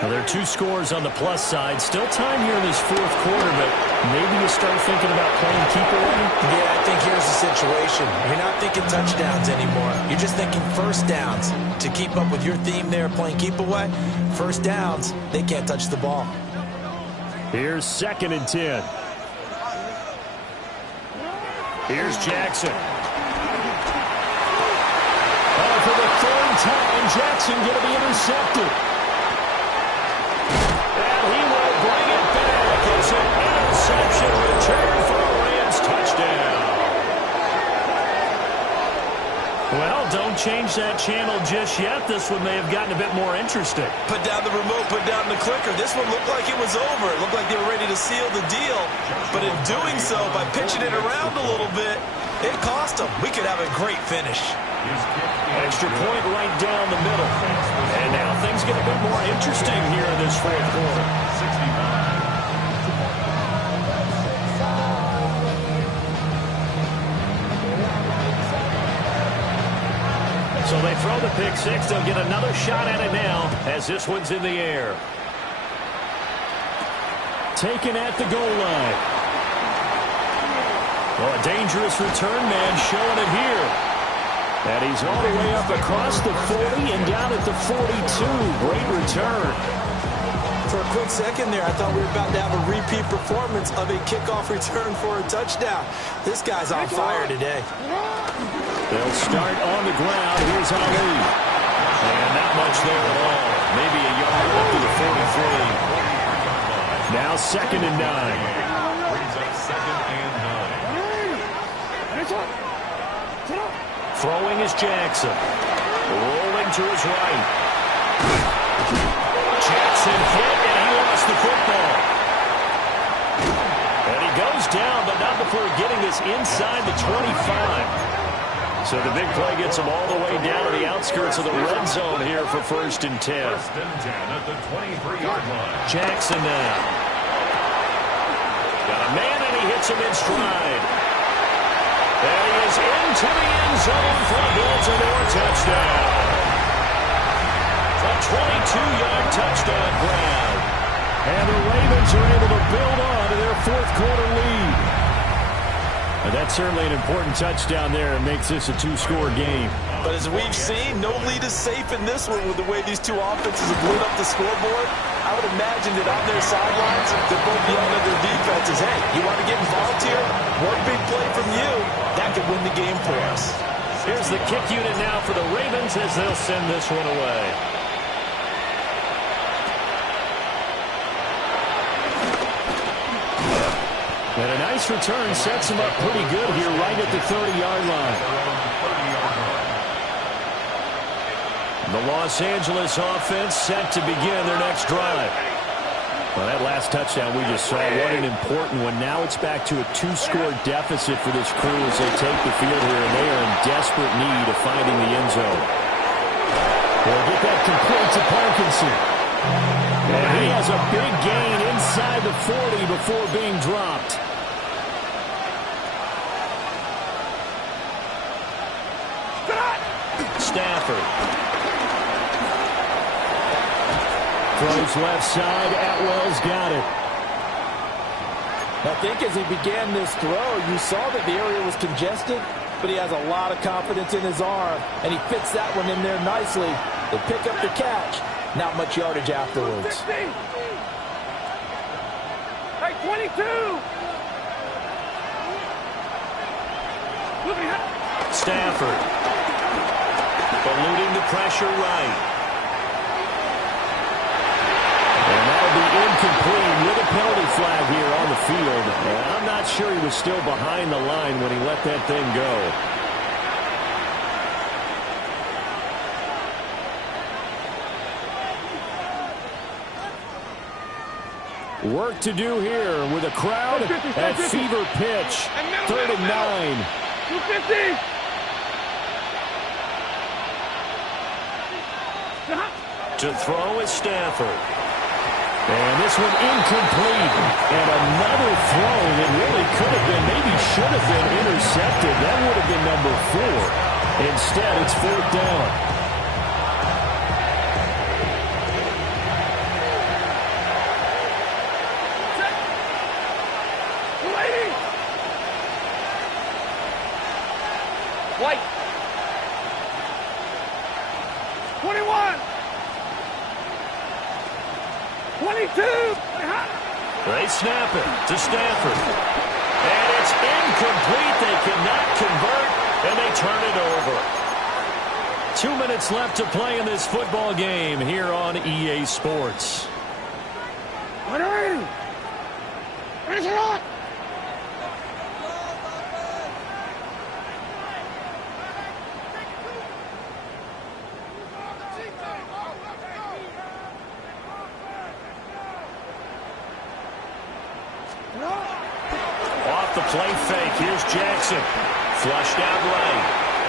Now, there are two scores on the plus side. Still time here in this fourth quarter, but maybe you start thinking about playing keep away? Yeah, I think here's the situation. You're not thinking touchdowns anymore. You're just thinking first downs. To keep up with your theme there, playing keep away, first downs, they can't touch the ball. Here's 2nd and 10. Here's Jackson. For the third time, Jackson going to be intercepted. And he will bring it back. It's an interception return for a Rams touchdown. Well, don't change that channel just yet. This one may have gotten a bit more interesting. Put down the remote, put down the clicker. This one looked like it was over. It looked like they were ready to seal the deal. But in doing so, by pitching it around a little bit, it cost them. We could have a great finish. Extra point right down the middle. And now things get a bit more interesting here in this fourth quarter. So they throw the pick six. They'll get another shot at it now as this one's in the air. Taken at the goal line. Well, a dangerous return man showing it here. And he's all the way up across the 40 and down at the 42. Great return. For a quick second there, I thought we were about to have a repeat performance of a kickoff return for a touchdown. This guy's on fire today. They'll start on the ground. Here's Ali. And not much there at all. Maybe a yard up to the 43. Now 2nd and 9. Brings up 2nd and 9. Throwing is Jackson. Rolling to his right. Jackson hit, and he lost the football. And he goes down, but not before getting this inside the 25. So the big play gets him all the way down to the outskirts of the red zone here for 1st and 10. 1st and 10 at the 23-yard line. Jackson now. Got a man, and he hits him in stride. And he is into the end zone for a Baltimore touchdown. A 22-yard touchdown grab. And the Ravens are able to build on to their 4th quarter lead. And that's certainly an important touchdown there. It makes this a 2-score game. But as we've seen, no lead is safe in this one with the way these two offenses have lit up the scoreboard. I would imagine that on their sidelines, they're both yelling at their defenses, hey, you want to get involved here? One big play from you, that could win the game for us. Here's the kick unit now for the Ravens as they'll send this one away. And a nice return sets him up pretty good here right at the 30-yard line. The Los Angeles offense set to begin their next drive. Well, that last touchdown we just saw, what an important one. Now it's back to a 2-score deficit for this crew as they take the field here, and they are in desperate need of finding the end zone. They'll get that complete to Parkinson. And he has a big gain inside the 40 before being dropped. Stafford. Throws left side. Atwell's got it. I think as he began this throw, you saw that the area was congested, but he has a lot of confidence in his arm, and he fits that one in there nicely. They pick up the catch. Not much yardage afterwards. Hey, 22! Stafford. Eluding the pressure right. And that'll be incomplete with a penalty flag here on the field. And I'm not sure he was still behind the line when he let that thing go. Work to do here with a crowd at fever pitch. 3rd and 9. 250! To throw is Stafford. And this one incomplete. And another throw that really could have been, maybe should have been intercepted. That would have been number 4. Instead, it's 4th down. White. 21. 22. They snap it to Stafford. And it's incomplete. They cannot convert, and they turn it over. 2 minutes left to play in this football game here on EA Sports. Finish it on. Off the play fake, here's Jackson. Flushed out right.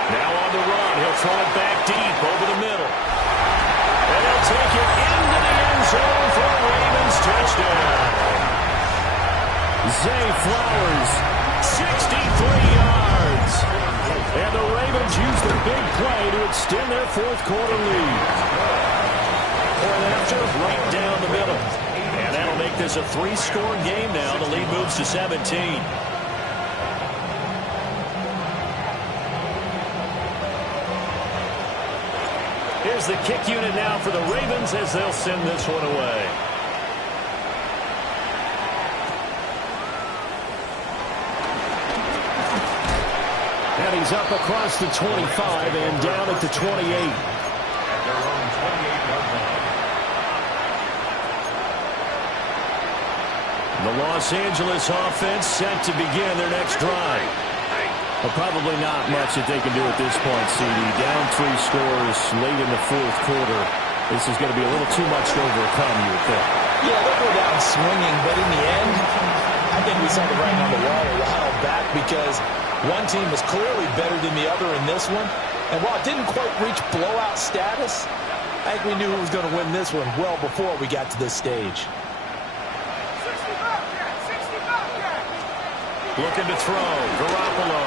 Now on the run, he'll throw it back deep over the middle. And he'll take it into the end zone for a Ravens touchdown. Zay Flowers, 63 yards. And the Ravens use their big play to extend their 4th quarter lead. Point after, right down the middle. And that'll make this a 3-score game now. The lead moves to 17. Here's the kick unit now for the Ravens as they'll send this one away. And he's up across the 25 and down at the 28. At their own 28-yard line. The Los Angeles offense set to begin their next drive. Well, probably not much that they can do at this point, CD. Down 3 scores late in the fourth quarter. This is going to be a little too much to overcome, you would think. Yeah, they'll go down swinging, but in the end, I think we saw the writing on the wall a while back because one team was clearly better than the other in this one. And while it didn't quite reach blowout status, I think we knew who was going to win this one well before we got to this stage. Looking to throw, Garoppolo.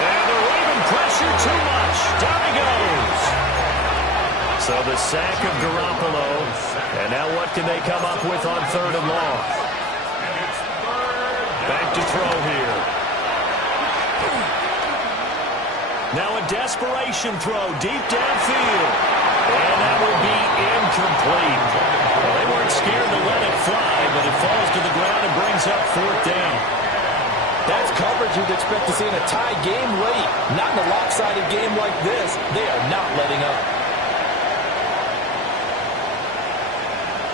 And they're leaving pressure too much. Down he goes. So the sack of Garoppolo. And now what can they come up with on 3rd and long? Back to throw here. Now a desperation throw deep downfield. And that will be incomplete. Well, they weren't scared to let it fly, but it falls to the ground and brings up 4th down. That's coverage you'd expect to see in a tie game late. Not in a lopsided game like this. They are not letting up.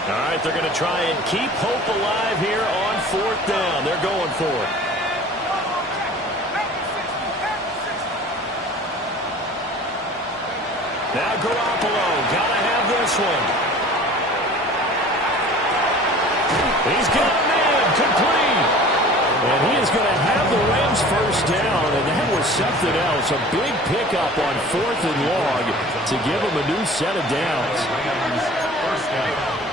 All right, they're going to try and keep hope alive here on 4th down. They're going for it. Now Garoppolo, gotta have this one. He's got a man, complete. And he is going to have the Rams first down, and that was something else. A big pickup on 4th and long to give them a new set of downs. First down.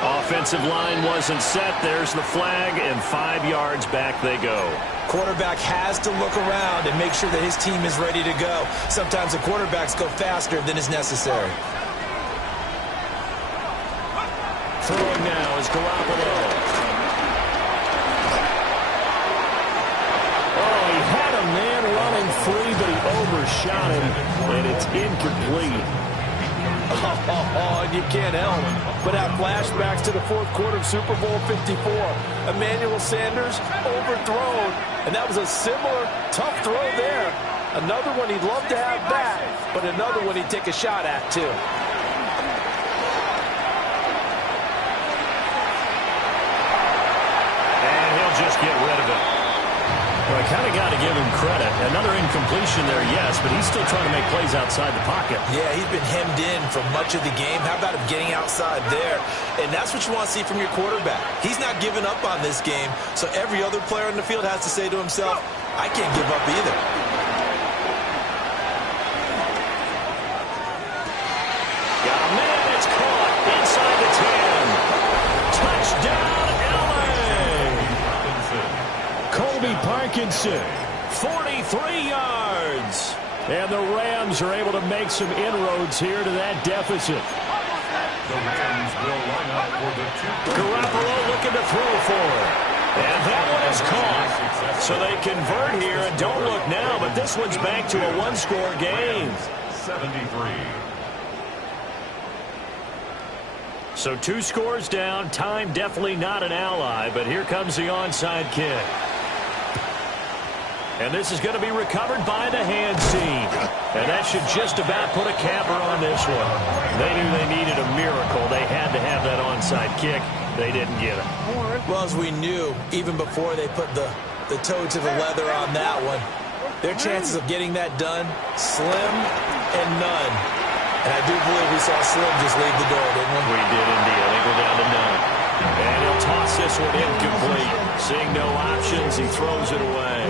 Offensive line wasn't set. There's the flag, and 5 yards back they go. Quarterback has to look around and make sure that his team is ready to go. Sometimes the quarterbacks go faster than is necessary. Throwing now is Garoppolo. Oh, he had a man running free, but he overshot him, and it's incomplete. Oh, and you can't help but have flashbacks to the 4th quarter of Super Bowl 54. Emmanuel Sanders overthrown, and that was a similar tough throw there. Another one he'd love to have back, but another one he'd take a shot at, too. And he'll just get rid of it. Well, I kind of got to give him credit. Another incompletion there, yes, but he's still trying to make plays outside the pocket. Yeah, he's been hemmed in for much of the game. How about him getting outside there? And that's what you want to see from your quarterback. He's not giving up on this game, so every other player in the field has to say to himself, I can't give up either. Got a man, it's caught inside the 10. Touchdown, Colby Parkinson, 43 yards. And the Rams are able to make some inroads here to that deficit. The Rams will line up for the 2. Garoppolo looking to throw for it. And that one is caught. So they convert here, and don't look now, but this one's back to a 1-score game. 73. So 2 scores down. Time definitely not an ally, but here comes the onside kick. And this is going to be recovered by the hands team. And that should just about put a capper on this one. They knew they needed a miracle. They had to have that onside kick. They didn't get it. Well, as we knew, even before they put the toe to the leather on that one, their chances of getting that done, slim and none. And I do believe we saw Slim just leave the door, didn't we? We did indeed. I think we're down to none. And he'll toss this one incomplete. Seeing no options, he throws it away.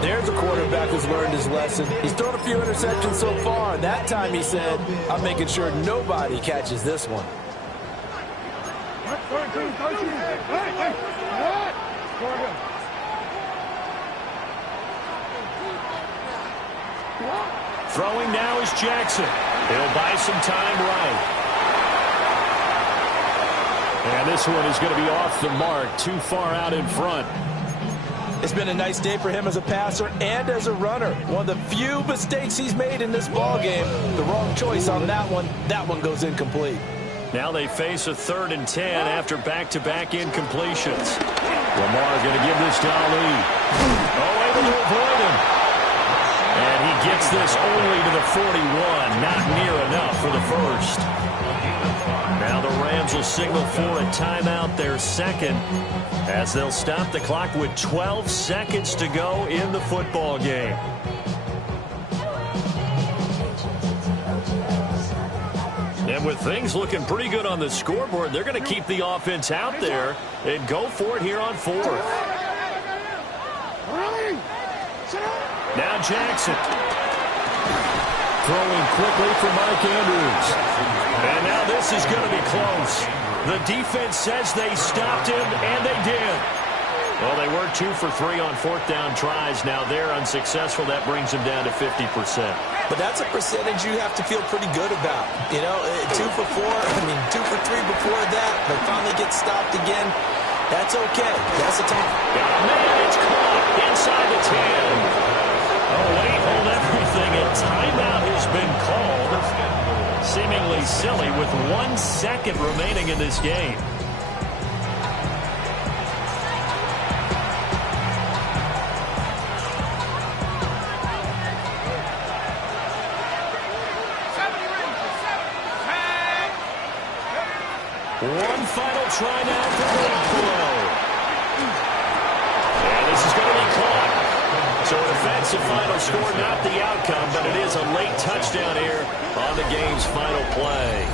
There's a quarterback who's learned his lesson. He's thrown a few interceptions so far. That time he said, I'm making sure nobody catches this one. Throwing now is Jackson. He'll buy some time right. And this one is going to be off the mark, too far out in front. It's been a nice day for him as a passer and as a runner. One of the few mistakes he's made in this ballgame. The wrong choice on that one. That one goes incomplete. Now they face a 3rd and 10 after back-to-back incompletions. Lamar going to give this to Ali. Oh, able to avoid him. And he gets this only to the 41. Not near enough for the first. Now the Rams will signal for a timeout, their second, as they'll stop the clock with 12 seconds to go in the football game. And with things looking pretty good on the scoreboard, they're going to keep the offense out there and go for it here on fourth. Now Jackson. Throwing quickly for Mike Andrews. And now this is going to be close. The defense says they stopped him, and they did. Well, they were 2 for 3 on fourth down tries. Now they're unsuccessful. That brings them down to 50%. But that's a percentage you have to feel pretty good about. You know, 2 for 3 before that. They finally get stopped again. That's okay. That's a time. Oh, man, it's caught inside the 10. Oh, wait, hold everything. A timeout has been called. Seemingly silly with 1 second remaining in this game. One final try now for Buffalo. And this is going to be caught. So an offensive final score, not the outcome, but it is a late touchdown here on the game's final play.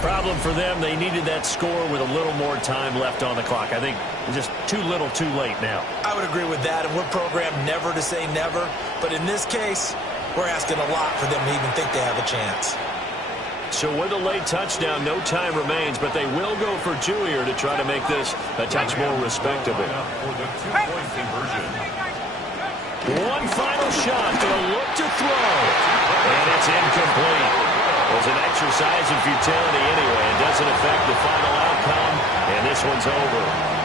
Problem for them, they needed that score with a little more time left on the clock. I think just too little too late now. I would agree with that, and we're programmed never to say never. But in this case, we're asking a lot for them to even think they have a chance. So with a late touchdown, no time remains, but they will go for two here to try to make this a touch more respectable. One final shot. They'll look to throw. And it's incomplete. It was an exercise in futility anyway. It doesn't affect the final outcome, and this one's over.